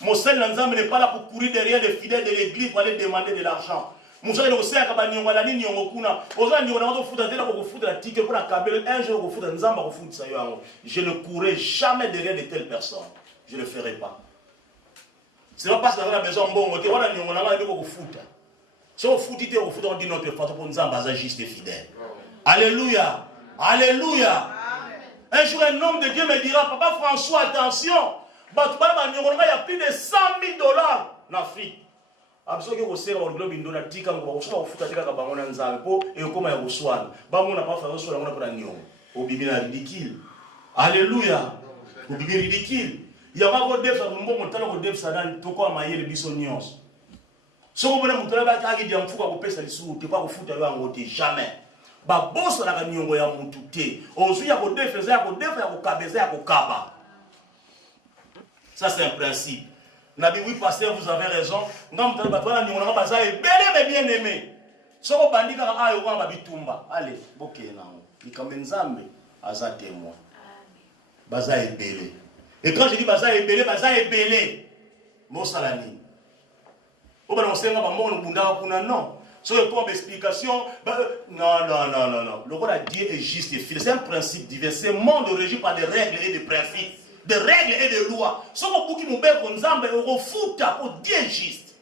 Monseigneur Nanzam n'est pas là pour courir derrière les fidèles de l'église pour aller demander de l'argent. Un jour, je ne courrai jamais derrière de telles personnes. Je ne le ferai pas. C'est pas parce que la maison bon, on si on fout, on dit notre faute pour nous en juste et fidèle. Alléluia. Alléluia. Un jour, un homme de Dieu me dira, Papa François, attention, il y a plus de 100 000 dollars en Afrique. Absolument, vous savez, on globe indona tika ngo ko futa tika ka bangona nzambe po e koma ya kuswana ba mona pa fa kuswana mona para nyo obibina ridicule. Alléluia. Obibina ridicule. Ya ba go defsa mbongo tala ko defsa dan to ko mayele biso nyonso. So ko bona mutala ba ka ki dia mfuka ko pesa lisu te pa ko futa yo angote jamais. Ba boss la nyongo ya mutu te. Ozu ya ko defeza ya ko defa ya ko kabeza ya ko kaba. Ça c'est un principe. Nabi oui pasteur vous avez raison. Ngam tala batwana nyongo na baza ebele mais bien aimé. Soko bandika ka ayo kwa babitumba. Allez, boke nango. Ikamenzambe aza témoin. Baza ebele. Et quand je dis baza ebele. Mosalani. Oba na osenga ba moko bundaka kuna non. So comme explication non. Le roi Dieu est juste et fidèle. C'est un principe divin. C'est monde régi par des règles et des principes, des règles et des lois. So ko buki mubeko nzambe ofuta pour Dieu juste.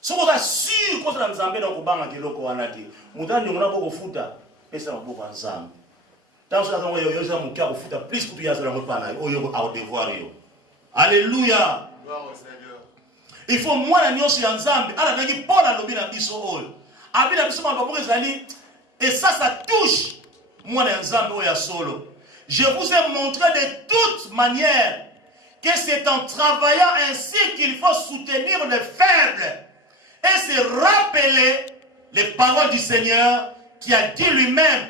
So ko sûr ko nzambe na ko banga kiloko wana te. Mutandi ngona boko futa pesa maboko nzambe. Dans ce cas yo za mukia ko futa plus que tu yazo na mopana oyo au devoir yo. Alléluia. Gloire au Seigneur. Il faut moi la nyonso ya nzambe ala naki Paul alobi na biso oyo. Abi na biso maboko ezali et ça touche moi na nzambe oyo ya solo. Je vous ai montré de toute manière que c'est en travaillant ainsi qu'il faut soutenir les faibles et se rappeler les paroles du Seigneur qui a dit lui-même,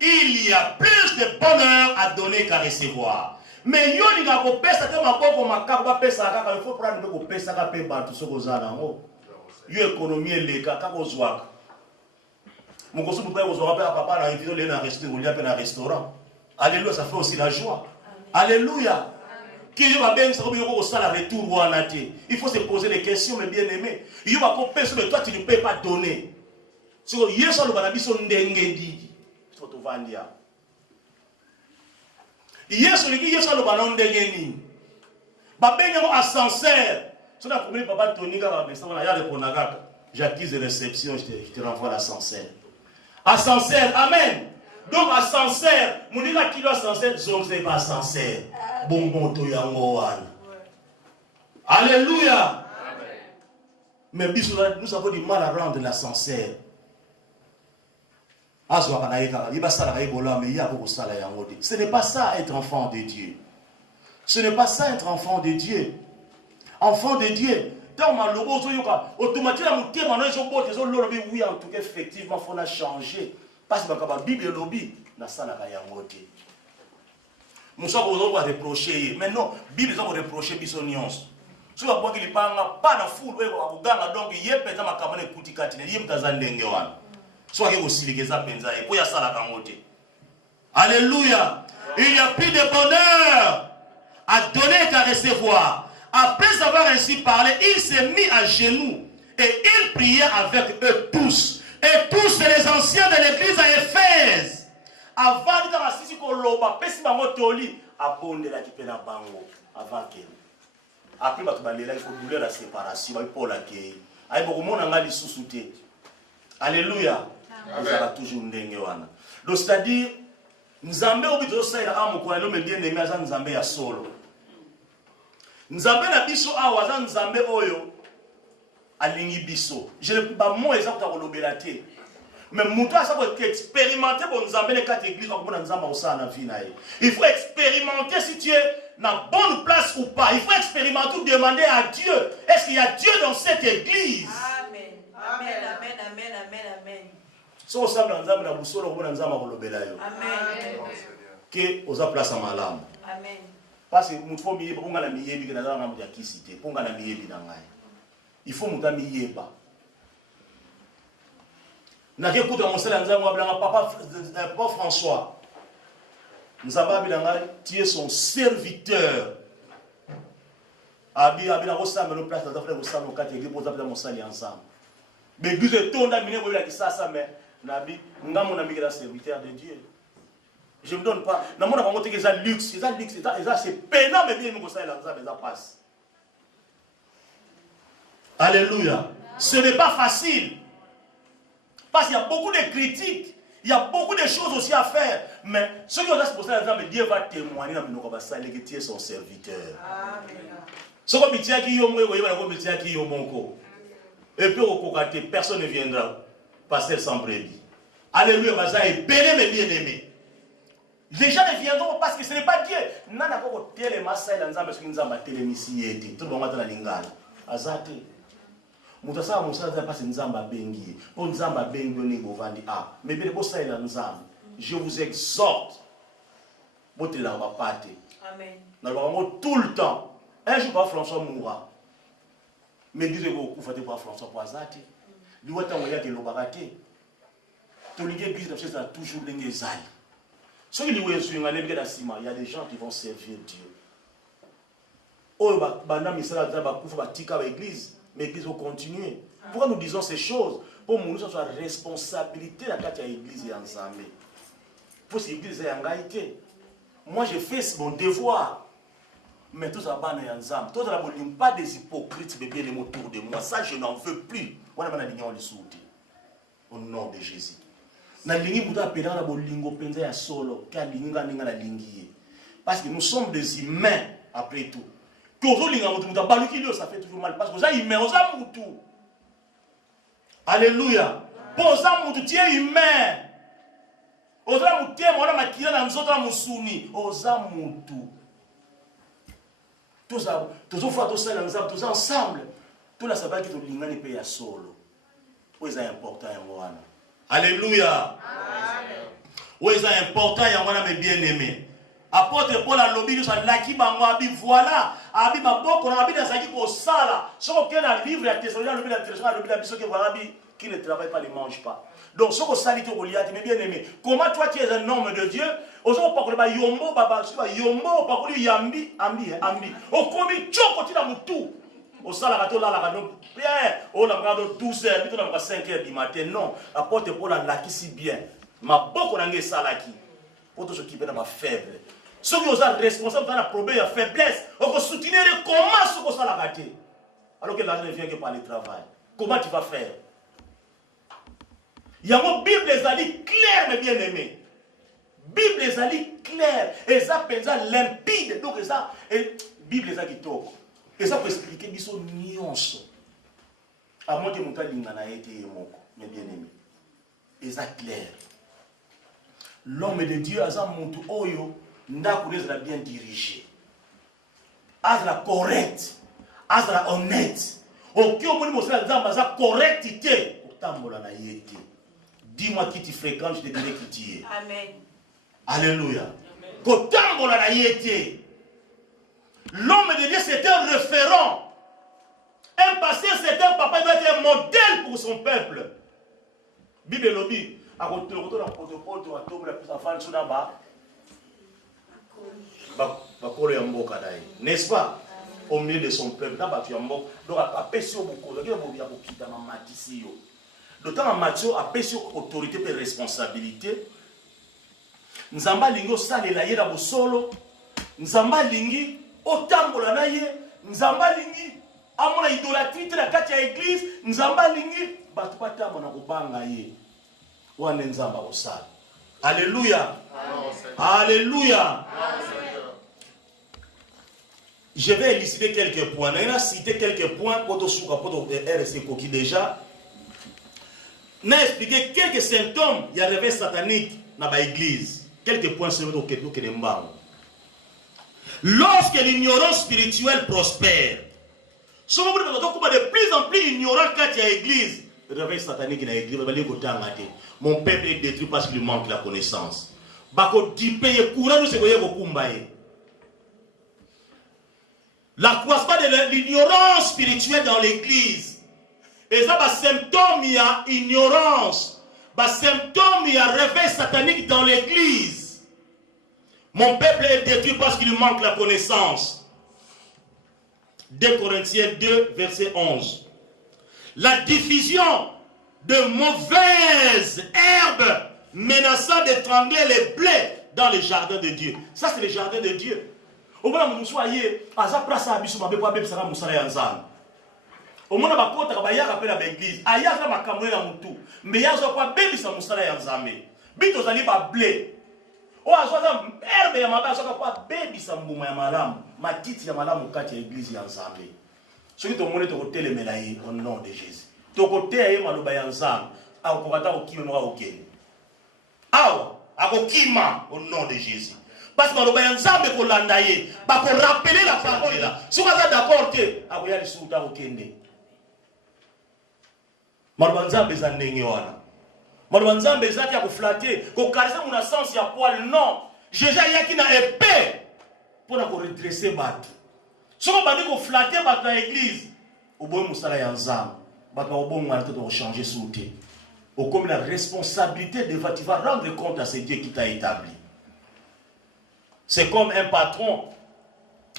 il y a plus de bonheur à donner qu'à recevoir. Mais yo ni ngako pesa te maboko makako ba pesa kaka il faut prendre ko pesa ka pe bantu soko zana ngo. Yo économie leka ka ko zwaka. Mon gosse peut pas ko zwaka papa na invité le na restaurant, il y a pas na restaurant. Alléluia, ça fait aussi la joie. Alléluia. Qui yo ba ben ça ko yo ko sala retour wana te. Il faut se poser des questions mais bien aimé. Yo ba ko pesa mais toi tu ne peux pas donner. Siko yeso lo bana biso ndenge ndi. Faut to vandia. Yesu liki yesu lo banonde geni. Ba benyo ascenseur. So na komeli papa tonika ba besa na ya répondre kaka. J'accuse réception, je te renvoie l'ascenseur. Ascenseur, amen. Donc ascenseur, monika kilo ascenseur, zonze pas ascenseur. Bonbon to yango wana. Alléluia. Amen. Mais nous avons du mal à rendre l'ascenseur. Ce n'est pas ça être enfant de Dieu. Ce n'est pas ça être enfant de Dieu. Enfant de Dieu. Automatiquement, oui, en tout cas, effectivement, il faut changer. Parce que la Bible est lobby. Nous sommes reprocher. Mais non, la Bible est reprocher. Si vous avez pas de foule, donc il y a peut-être un camarade qui est soit que vous siligez ça penza et puis ya sala kangote. Alléluia. Il y a plus de bonheur à donner qu'à recevoir. Après avoir ainsi parlé, il s'est mis à genoux et il priait avec eux tous. Et tous les anciens de l'église à Éphèse. Avant de rassisi koloba pesi bango toli abonde la kipena bango avant que. Après ba balela il faut douleur la séparation ba pour la ke. Ay boko mona ngali susute. Alléluia. Vous avez toujours ndenge wana. Donc c'est-à-dire nzambe obito saira amu kwa lo bien aimé aza nzambe ya solo. Nzambe na biso awa aza nzambe oyo alingi biso. Je ne peux pas moi exact kolobela te. Mais muta ça faut expérimenter bon nzambe les quatre églises pour nzamba osa na vie na ye. Il faut expérimenter si tu es na bonne place ou pas. Il faut expérimenter ou demander à Dieu, est-ce qu'il y a Dieu dans cette église? Amen. Amen. Amen. Amen. Amen. Amen. So osambla nzambe na busolo ko nzamba kolobela yo. Amen. Que oza place malamu. Amen. Parce que nous faut mieux pour ngala miyebi que na ngamu ya kisite, pour ngala miyebi na ngai. Il faut muta miyeba. Na ke kuta mosala nzambe wa papa François. Nzamba bilanga tu es son serviteur. Abi na osamba no place na frère osamba no kati egipo za pela mosali ensemble. Mais Dieu est ton ami, vous l'avez dit ça, mais Nabi, nous avons un serviteur de Dieu. Je ne me donne pas. Nous avons montré que c'est luxe, c'est pénal, mais bien nous ça passe. Alléluia. Ce n'est pas facile. Parce qu'il y a beaucoup de critiques, il y a beaucoup de choses aussi à faire. Mais ceux qui ont pour ça, Dieu va témoigner dans nos ça, que tu es son serviteur. Amen. Ce que tu as dit, tu as et puis au côté, personne ne viendra passer sans brebis. Alléluia, Maza est béni mais bien aimé. Les gens ne viendront parce que ce n'est pas Dieu. Nana koko tele masai la nzamba parce que nzamba tele misi yeti. Tout le monde dans lingala. Azate. Muta sa musala pas nzamba bengi. Pour nzamba bengi on est vandi ah. Mais bien pour ça il a nzamba. Je vous exhorte. Bote la va pate. Amen. Nous tout le temps. Un jour pas François mourra. Mais disez-vous vous faites pas François Poisati. Lui wata moya ke lobakate. To ligue Christ c'est toujours l'engezali. Ce qui lui est sur un église d'Assima, il y a des gens qui vont servir Dieu. Oh, bana misala ba kufa ba tika ba église. Mais l'Église va continuer. Pourquoi nous disons ces choses? Pour que nous soyons responsabilité de la l'Église et ensemble. Pour que l'Église ait engagé. Moi, j'ai fait mon devoir. Mais tout ça, c'est ensemble. Tout ça, il n'y a pas des hypocrites bien autour de moi. Ça, je n'en veux plus. On a au nom de Jésus. Parce que nous sommes des humains, après tout. Ça fait toujours mal parce que ça humain, alléluia. Pour ça, tu es humain. Oza mutie mwana makila na nzota musuni. Oza mutu. Tous fois tous ça tous ensemble. Tout la sabaki to lingani pe ya solo. C'est important ya wana. Alléluia. Amen. C'est important ya wana mes bien-aimés. Apôtre Paul a lobby sa laki bango abi voilà abi maboko na abi nazaki ko sala soko kena livre ya Thessaloniciens lobby la Thessaloniciens lobby la biso ke voilà abi qui ne travaille pas ne mange pas. Donc soko sali to Goliath mes bien-aimés, comment toi tu es un homme de Dieu ozo pa ko ba yombo baba ba yombo pa ko yambi ambi okomi choko tina mutu osala ka to la ka no bien o la ka do 12h bito na 5h du matin. Non, apôtre Paul a laki si bien maboko na nge salaki pour tout ce qui peut être faible. Ceux qui sont responsables de la probée à faiblesse, on peut soutenir comment ce qu'on s'en gâté. Alors que l'argent ne vient que par le travail. Comment tu vas faire? Il y a une Bible les a dit clair, mes bien-aimés. Bible les a dit clair. Et ça peut être limpide. Donc ça, Bible les a dit tout. Et ça peut expliquer qu'ils sont nuances. À moins que mon temps n'a été mes bien-aimés. Et ça clair. L'homme de Dieu a ça monté oyo. Ndakoules bien dirigé. Azra correct. Azra honnête. Aucun monde ne sait la correctité. Dis-moi qui tu fréquentes, je te dirai qui tu es. Amen. Alléluia. L'homme de Dieu, c'est un référent. Un pasteur, c'est un papa, il doit être un modèle pour son peuple. Bible lobby. À côté de la protocole, tu vas tomber la plus enfant sur la bas. N'est-ce pas? Au milieu de son peuple, donc à Pessio beaucoup, d'autant à Matthieu à Pessio autorité et responsabilité. Nzamba lingo salela yera bosolo, Nzamba lingi otambola na ye, Nzamba lingi amona idolâtrie te la kati ya église, Nzamba lingi batu patama na kobanga ye. Wane Nzamba osala. Alléluia. Alléluia. Je vais élucider quelques points. On a cité quelques points pour RSC Koki déjà. On a expliqué quelques symptômes. Il y a le réveil satanique dans l'église. Quelques points sur le lorsque l'ignorance spirituelle prospère, de plus en plus ignorant quand il y a l'église. Le réveil satanique dans l'église. Mon peuple est détruit parce qu'il manque la connaissance. L'accroissement de l'ignorance spirituelle dans l'église. Et ça, symptôme, il y a ignorance. Symptôme, il y a réveil satanique dans l'église. Mon peuple est détruit parce qu'il manque la connaissance. 2 Corinthiens 2, verset 11. La diffusion de mauvaises herbes menaçant d'étrangler les blés dans les jardins de Dieu. Ça, c'est les jardins de Dieu. Au moins, nous soyons à sa place à Bissou, mais pas ça Moussala Yanzan. Au moins, ma côte à Baya appelle à l'église. Aya ma caméra à Moutou. Mais il y a pas bébé sa Moussala Yanzan. Bito zali ba blé. Oh, à soit herbe ya mabaya, soit pas bébé sa Mbouma ya malam. Ma titi ya malam au quartier église Yanzan. Ce qui te montre de côté les médailles au nom de Jésus. Ton côté aye maloba Yanzan. A au kobata au kime noa au kene. Awa, a au kima au nom de Jésus. Parce que nous avons rappeler la parole là. Si vous êtes d'accord, vous allez sur le kende. Malbanzambe za ndenge wana. Malbanzambe za ya kuflatter, ko karisa mon sens ya poil non. Jésus yaki na épée pour na ko redresser bato. Soko bandi ko flatter bato na église. Oboye musala ya nzambe. Bato obongo na to changer souté. Au comme la responsabilité de tu vas rendre compte à ce Dieu qui t'a établi. C'est comme un patron.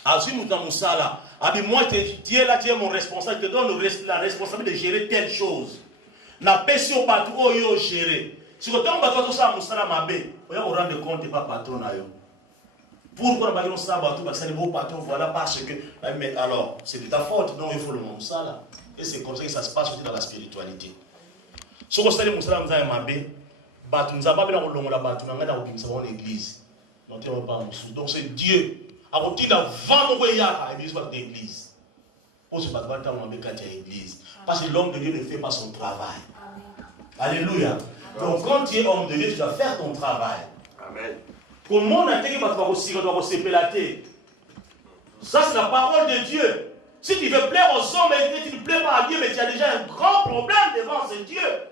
Azimut dans Moussala. Moi, Dieu là, tu es mon responsable. Je te donne la responsabilité de gérer telle chose. Na pesi au bateau, oh yo gérer. Si vous avez un bateau, ça Moussala mabé. Vous vous rendre compte, tu n'es pas patron. Pourquoi on va dire ça, bateau, parce que c'est le beau patron, voilà, parce que. Mais alors, c'est de ta faute, donc il faut le Moussala. Et c'est comme ça que ça se passe aussi dans la spiritualité. Si vous avez un Moussala mabé, bateau, nous avons pas besoin de la bateau, nous avons besoin de l'église. Donc c'est Dieu. Alors, tu as vraiment l'église. Pour se battre dans l'église. Parce que l'homme de Dieu ne fait pas son travail. Alléluia. Donc, quand tu es homme de Dieu, tu dois faire ton travail. Amen. Comment on a dit que tu dois se pélater? Ça, c'est la parole de Dieu. Si tu veux plaire aux hommes et que tu ne plais pas à Dieu, mais tu as déjà un grand problème devant ce Dieu.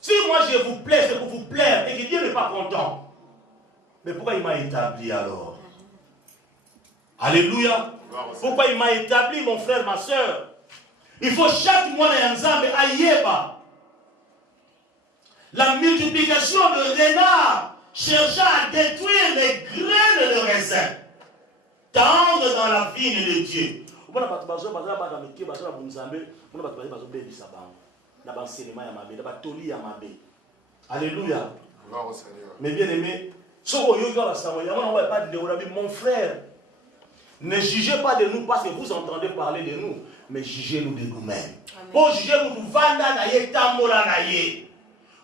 Si moi je vous plais, c'est pour vous plaire et que Dieu n'est pas content. Mais pourquoi il m'a établi alors? Alléluia. Pourquoi il m'a établi, mon frère, ma soeur? Il faut chaque mois à Yéba. La multiplication de renards cherchant à détruire les graines de raisin. Tendre dans la vigne de Dieu. Alléluia. Mais bien aimé, mon frère, ne jugez pas de nous parce que vous entendez parler de nous, mais jugez-nous de nous-mêmes. Pour juger nous vanda na ye tambola na ye.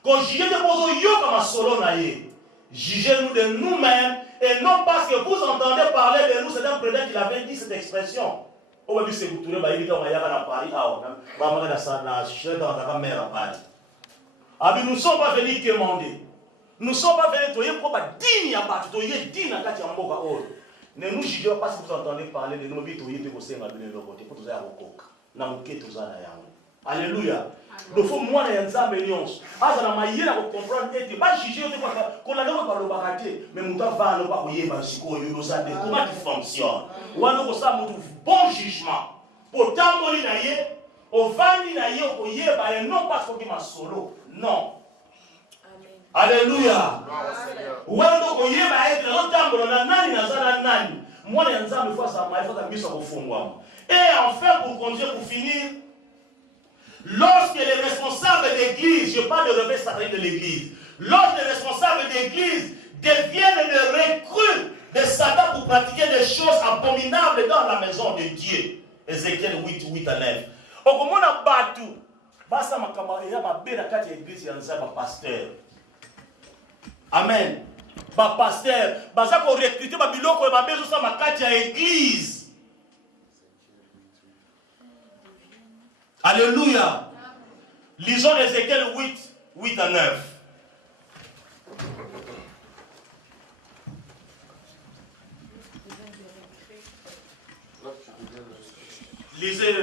Quand jugez de bozo yo comme solo na ye. Jugez-nous de nous-mêmes et non parce que vous entendez parler de nous. C'est un président qui avait dit cette expression. Au début c'est vous tournez ba yibita ma yaka na Paris ba ma na sa na chef dans ta mère à Paris. Abi nous ne sommes pas venus demander. Nous ne sommes pas venus toyer pour pas digne à battre toyer digne à kati ya mboka ol. Ne nous jugez pas si vous entendez parler de nos vies toyer de kosenga de l'autre côté pour tous ya kokoka. Na muke tozana yango. Alléluia. Il faut moi les nzambe nyonso. Aza na mayela ko comprendre et pas juger te ko la loko ba lobakate mais muta va no ba ko yeba siko yo ça de comment tu fonctionnes. Wana ko sa mutu bon jugement. Pour tamboli na ye, o vani na ye ko yeba et non parce que ma solo. Non. Alléluia. Wana ko yeba et le tambolo na nani na zana nani. Moi les nzambe fois ça ma fois miso ko fongwa. Et enfin pour continuer pour finir. Lorsque les responsables d'église, je parle de revers satanique de l'église, lorsque les responsables d'église deviennent des recrues de Satan pour pratiquer des choses abominables dans la maison de Dieu. Ézéchiel 8, 8 à 9. Au moment où battu, basta makama ya mabe na kati église ya nzaba pasteur. Amen. Ba pasteur, basa ko recruter ba biloko ya mabe zo sa makati ya église. Alléluia. Lisons Ézéchiel 8, 8 à 9. Lisez.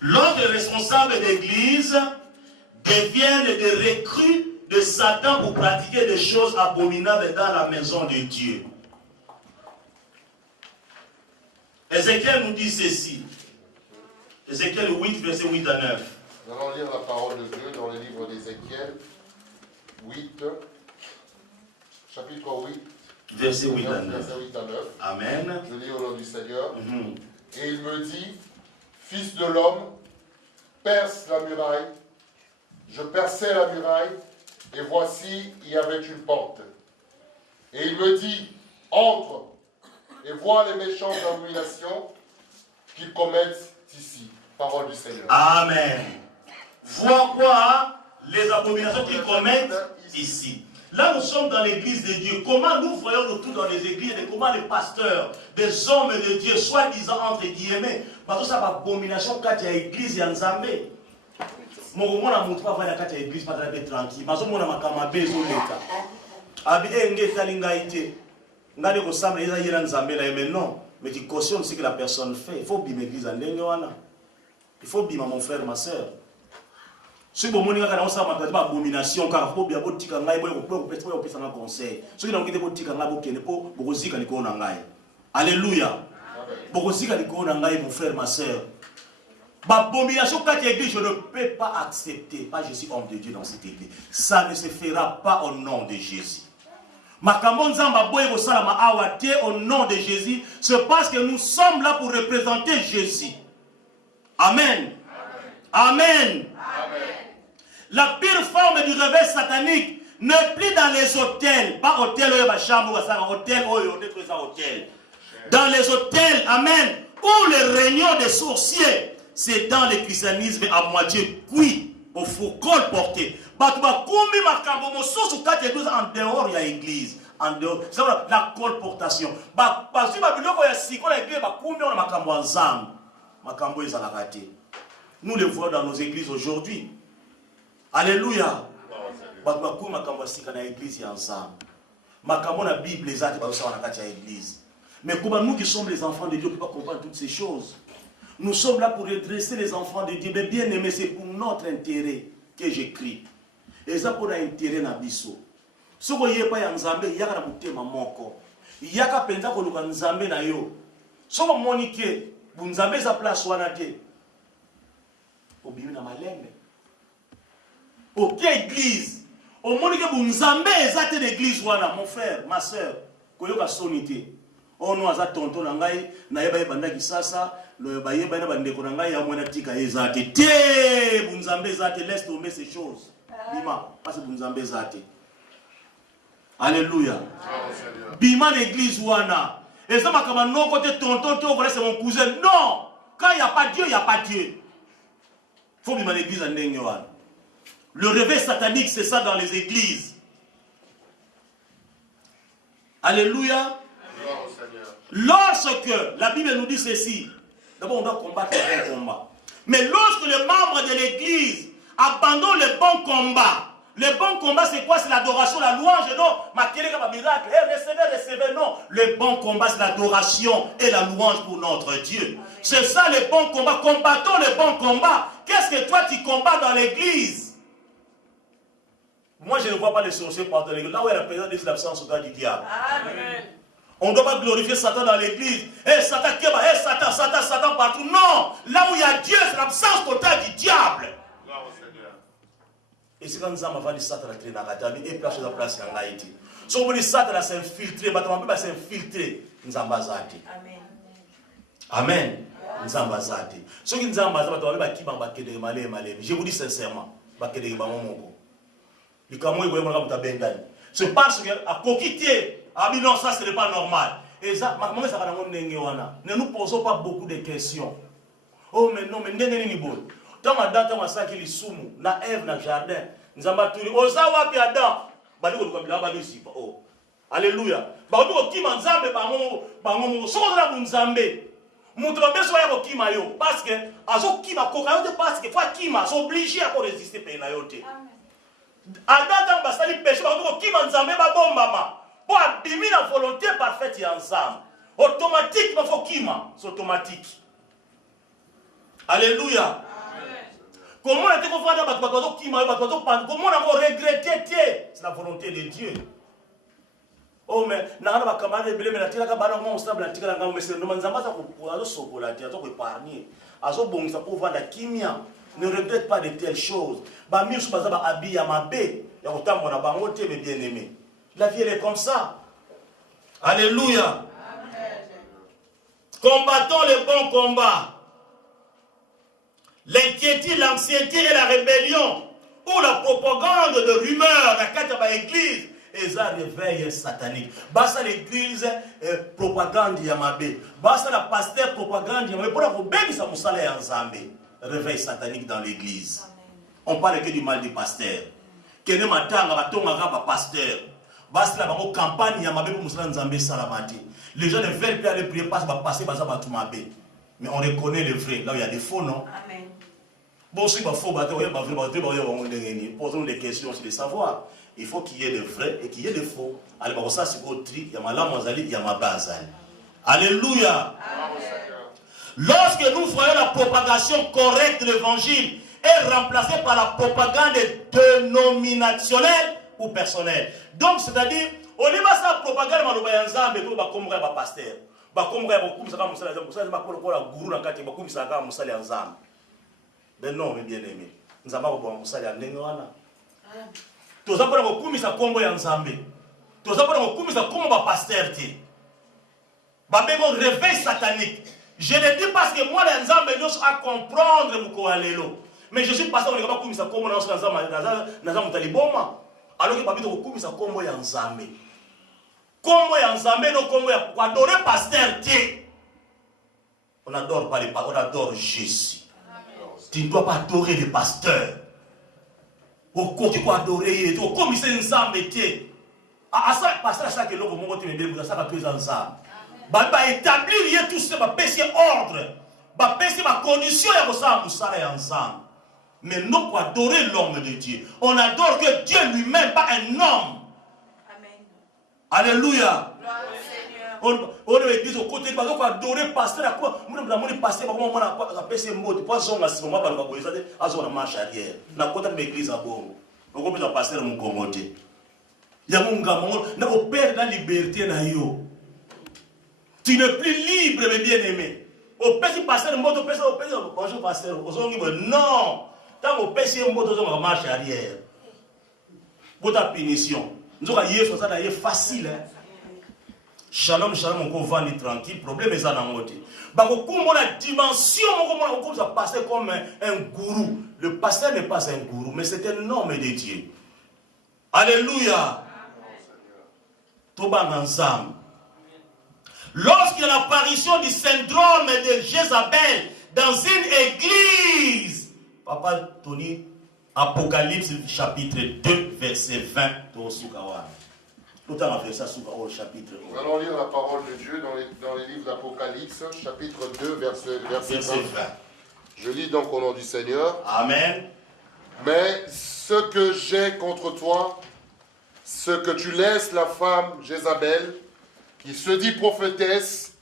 Lorsque les responsables d'église deviennent des recrues de Satan pour pratiquer des choses abominables dans la maison de Dieu. Ézéchiel nous dit ceci. Ézéchiel 8, verset 8 à 9. Nous allons lire la parole de Dieu dans le livre d'Ézéchiel 8, chapitre 8, verset 8 à 9. Verset 8 à 9. Amen. Je lis au nom du Seigneur. Et il me dit, fils de l'homme, perce la muraille. Je perçai la muraille, et voici, il y avait une porte. Et il me dit, entre, et vois les méchantes abominations qu'ils commettent ici. Parole du Seigneur. Amen. Vois quoi les abominations qu'ils commettent ici. Là, nous sommes dans l'église de Dieu. Comment nous voyons le tout dans les églises et comment les pasteurs, des hommes de Dieu, soi-disant entre guillemets, parce que ça va abomination quand il y a l'église, il y a Nzambe. Mon moment, on ne montre pas quand il y a l'église, pas très tranquille. Mais on a ma besoin de l'État. Abi engeta lingaite. Ngade ko samle eza yela nzambe na mais non, mais tu cautionnes ce que la personne fait. Il faut bien l'église en ndenge wana. Il faut bien mon frère ma sœur. Si vous avez une abomination, car vous avez un conseil. Si vous avez un alléluia. Mon frère, ma soeur. L'abomination quand l'église, je ne peux pas accepter. Pas je suis homme de Dieu dans cette église. Ça ne se fera pas au nom de Jésus. Au nom de Jésus, c'est parce que nous sommes là pour représenter Jésus. Amen. Amen. La pire forme du réveil satanique n'est plus dans les hôtels, pas hôtel, hôtel, hôtel. Dans les hôtels, amen, où les réunions des sorciers, c'est dans le christianisme à moitié cuit, au fourcol porté. En dehors, il y a l'église. En dehors, c'est la colportation. Nous le voyons dans nos églises aujourd'hui. Alléluia. La Bible, les actes, l'église. Mais comment nous qui sommes les enfants de Dieu, ne pouvons pas comprendre toutes ces choses. Nous sommes là pour redresser les enfants de Dieu. Mais bien aimé, c'est pour notre intérêt que j'écris. Et ça pour l'intérêt na biso. Ce que vous pas Nzambe, il y a un motema moko. Il y a un penza ko luka Nzambe na yo. Ce que monique, vous Nzambe sa place wanate. Obimi na malembe. Ok église. Au monique vous Nzambe ezate l'église wana, mon frère, ma soeur. Koyoka sonité. On nous a tonton nangai na yeba yebanda kisasa le bayeba na bande ko nangai ya mwana tika ezate te bunzambe ezate laisse tomber ces choses bima parce que bunzambe ezate alléluia bima l'église wana et ça makama non côté tonton to voilà c'est mon cousin non quand il y a pas Dieu il y a pas Dieu faut bima l'église en ndenge wana le réveil satanique c'est ça dans les églises alléluia. Lorsque la Bible nous dit ceci, d'abord on doit combattre le bon combat. Mais lorsque les membres de l'église abandonnent le bon combat c'est quoi? C'est l'adoration, la louange, non. Miracle, recevez, non. Le bon combat c'est l'adoration et la louange pour notre Dieu. C'est ça le bon combat. Combattons le bon combat. Qu'est-ce que toi tu combats dans l'église? Moi je ne vois pas les sorciers partout dans l'église. Là où il y a la présence de l'absence au du diable. Amen. On ne doit pas glorifier Satan dans l'église. Satan, Satan partout. Non. Là où il y a Dieu, c'est l'absence totale du diable. Et c'est quand nous avons dit Satan a créé dans la table et place la place en Haïti. Si on dit Satan s'est infiltré, on peut s'infiltrer. Nous avons bazati. Amen. Amen. Nous avons bazati. Ce qui nous avons bazati, on va qui va baquer malé. Je vous dis sincèrement, baquer des mamons. Le camouille, vous voyez, c'est parce que à coquiller. Ah mais non, ça ce n'est pas normal. Et ça, ne nous posons pas beaucoup de questions. Oh mais non, mais n'est pas bon. Tant ma date, ma sac, il est soumou. Na Ève, na jardin. Nous avons tout dit. Osa wapi Adam. Badi ko kabila badi si. Oh. Alléluia. Badi ko kima nzambe bango. So ko na nzambe. Mutu ba beso ya ko kima yo. Parce que azo kima ko ka yo parce que fois kima sont obligés à résister pe na yote. Adam ba sali péché badi ko kima nzambe ba bombama. Pour abîmer la volonté parfaite et ensemble. Automatique, il faut qu'il c'est automatique. Alléluia. Comment on a été confondu avec comment on a regretté? C'est la volonté de Dieu. Oh, mais on a camarade de blé, mais la tira cabana, on stable la tira mais c'est le manzama pour aller sur la tira, pour épargner. Azo bon, ça pour vendre la kimia. Ne regrette pas de telles choses. Bah, mieux, je passe à habiller à ma baie. Et autant, on a bangoté, mais bien aimé. La vie, elle est comme ça. Alléluia. Amen. Combattons le bon combat. L'inquiétude, l'anxiété et la rébellion, ou la propagande de rumeurs, la carte de l'église, et ça réveille satanique. Basta l'église, propagande yamabe. Basta la pasteur, propagande yamabe. Pour la robéi, ça m'a salé ensemble. Réveil satanique dans l'église. On parle que du mal du pasteur. Kene matanga, batonga kaba pasteur. Basta la campagne yamabe pour musulman nzambe salamati. Les gens ne veulent plus aller prier parce qu'ils vont passer par ça. Mais on reconnaît le vrai. Là où il y a des faux, non? Amen. Bon, si il faut poser des questions, c'est de savoir. Il faut qu'il y ait des vrais et qu'il y ait des faux. Allez, bon, ça c'est au tri. Il y a ma lame, il y a ma base. Alléluia. Lorsque nous voyons la propagation correcte de l'évangile est remplacée par la propagande dénominationnelle ou personnelle. Donc, c'est-à-dire, on n'est pas ça propagande, mais on va comme un pasteur. Mais non, mes bien-aimés, nous avons un moussali en Nengoana. Tous les gens qui sont combo en Zambé. Tous les gens qui sont combo pasteur. Un réveil satanique. Je le dis parce que moi, les Zambé, nous à comprendre Moukoalelo. Mais je suis pasteur, on ne va pas combo combo dans Zambé. Alors que Babito combo combo en Zambé. Combo en Zambé, nous combo pour adorer pasteur. On adore pas les paroles, on adore Jésus. Tu ne dois pas adorer les pasteurs. Au côté pour adorer, au commissaire ensemble était. À ça, pasteur, ça que l'on va me ça va tous ensemble. Bah établir tout ça, bah passer ordre, bah passer ma condition et ça, nous sommes ensemble. Mais non pour adorer l'homme de Dieu. On adore que Dieu lui-même, pas un homme. Amen. Alléluia. Gloire au Seigneur. On est dit au côté de pour adorer pasteur à quoi moi je pasteur comment on a passé mot pour son à ce moment là on va à son marche arrière na côté de l'église à Bongo on peut pasteur mon commoté il y a mon gamin na au père la liberté na yo tu n'es plus libre mes bien-aimés au petit pasteur mot au pasteur bonjour pasteur non tant au pasteur mot on marche arrière pour ta punition nous avons hier ça est facile hein. Shalom, shalom, on va aller tranquille. Problème est dans mon côté. Bah, la dimension, on va passer comme un gourou. Le pasteur n'est pas un gourou, mais c'est un homme de Dieu. Alléluia. Tout va ensemble. Lorsqu'il y a l'apparition du syndrome de Jézabel dans une église, Papa Tony, Apocalypse chapitre 2, verset 20, Nous allons lire la parole de Dieu dans les livres d'Apocalypse, chapitre 2, verset 20. Je lis donc au nom du Seigneur. Amen. Mais ce que j'ai contre toi, ce que tu laisses la femme Jézabel, qui se dit prophétesse,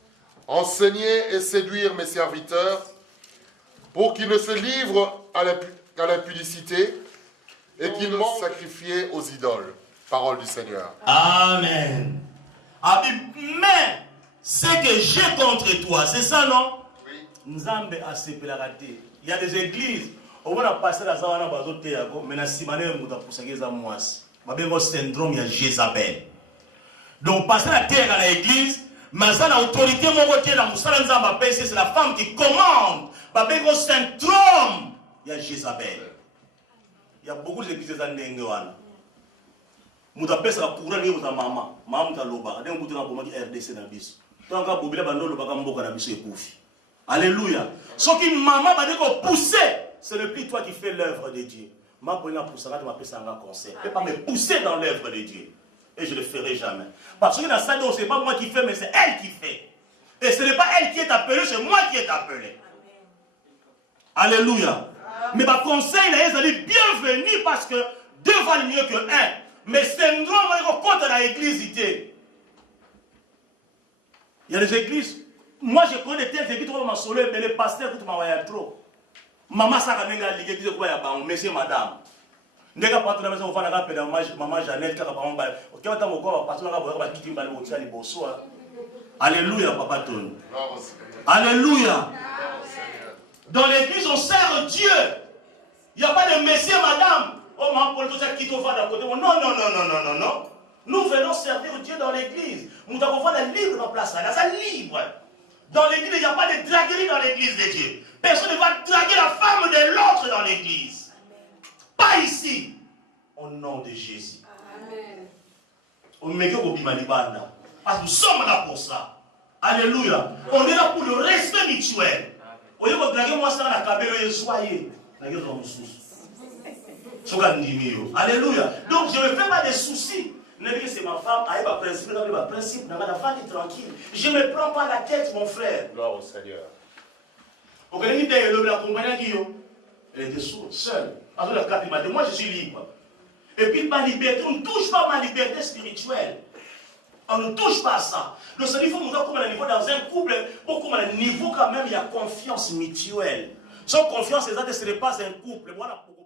enseigner et séduire mes serviteurs, pour qu'ils ne se livrent à l'impudicité et qu'ils m'ont sacrifié aux idoles. Parole du Seigneur. Amen. Mais ce que j'ai contre toi, c'est ça, non? Oui. Nzambe a séparé. Il y a des églises où on a passé la zone mais la simane muta pusageza mwasi. Babengo syndrome ya Jézabel. Donc passer la terre à l'église, mais ça l'autorité mon côté la musala nzamba pèse, c'est la femme qui commande. Babengo syndrome ya Jézabel. Il y a beaucoup d'églises dans Nengoana. Muta pesa courant ni muta mama muta loba ndenge muta na bomaki RDC na biso tonka bobila bandolo baka mboka na biso ekufi. Alléluia. Ce qui maman va dire qu'on pousser, ce n'est plus toi qui fais l'œuvre de Dieu. Ma bonne pousse tu m'appelles un conseil. Tu ne peux pas me pousser dans l'œuvre de Dieu. Et je ne le ferai jamais. Parce que dans ça, ce n'est pas moi qui fais, mais c'est elle qui fait. Et ce n'est pas elle qui est appelée, c'est moi qui est appelé. Alléluia. Mais ma conseil, il est bienvenu parce que deux valent mieux que un. Mais syndrome, on compte dans l'église. Il y a des églises. Moi, je connais des églises qui sont soleil, mais les pasteurs qui sont trop. Maman, ça a été l'église qui est monsieur, madame. Ndeka patu na mesa ofana ka peda maman Jeannette ka ba mba. Okiwa ta moko patu na ka boya ba kiti mbali botia liboso. Alléluia papa Tony. Alléluia. Dans l'église on sert Dieu. Il n'y a pas de monsieur madame. Oh maman Paul tout ça qui te va d'un côté. Non. Nous venons servir Dieu dans l'église. Nous avons fait la libre dans place là, ça libre. Dans l'église, il n'y a pas de draguerie dans l'église de Dieu. Personne ne va draguer la femme de l'autre dans l'église. Pas ici. Au nom de Jésus. Amen. Parce que nous sommes là pour ça. Alléluia. On est là pour le respect mutuel. Au lieu de draguer moi ça la cabelle soyez. Alléluia. Donc je ne me fais pas de soucis. C'est ma femme, elle a un principe, elle a femme tranquille. Je ne me prends pas la tête, mon frère. Gloire au Seigneur. Vous connaissez la compagnie qui Elle était sourde, seule. Entre le 4 matin, moi je suis libre. Et puis ma liberté, on ne touche pas ma liberté spirituelle. On ne touche pas à ça. Donc il faut nous dire comme un niveau dans un couple, comme un niveau quand même, il y a confiance mutuelle. Sans confiance, ce n'est pas un couple. Voilà pourquoi.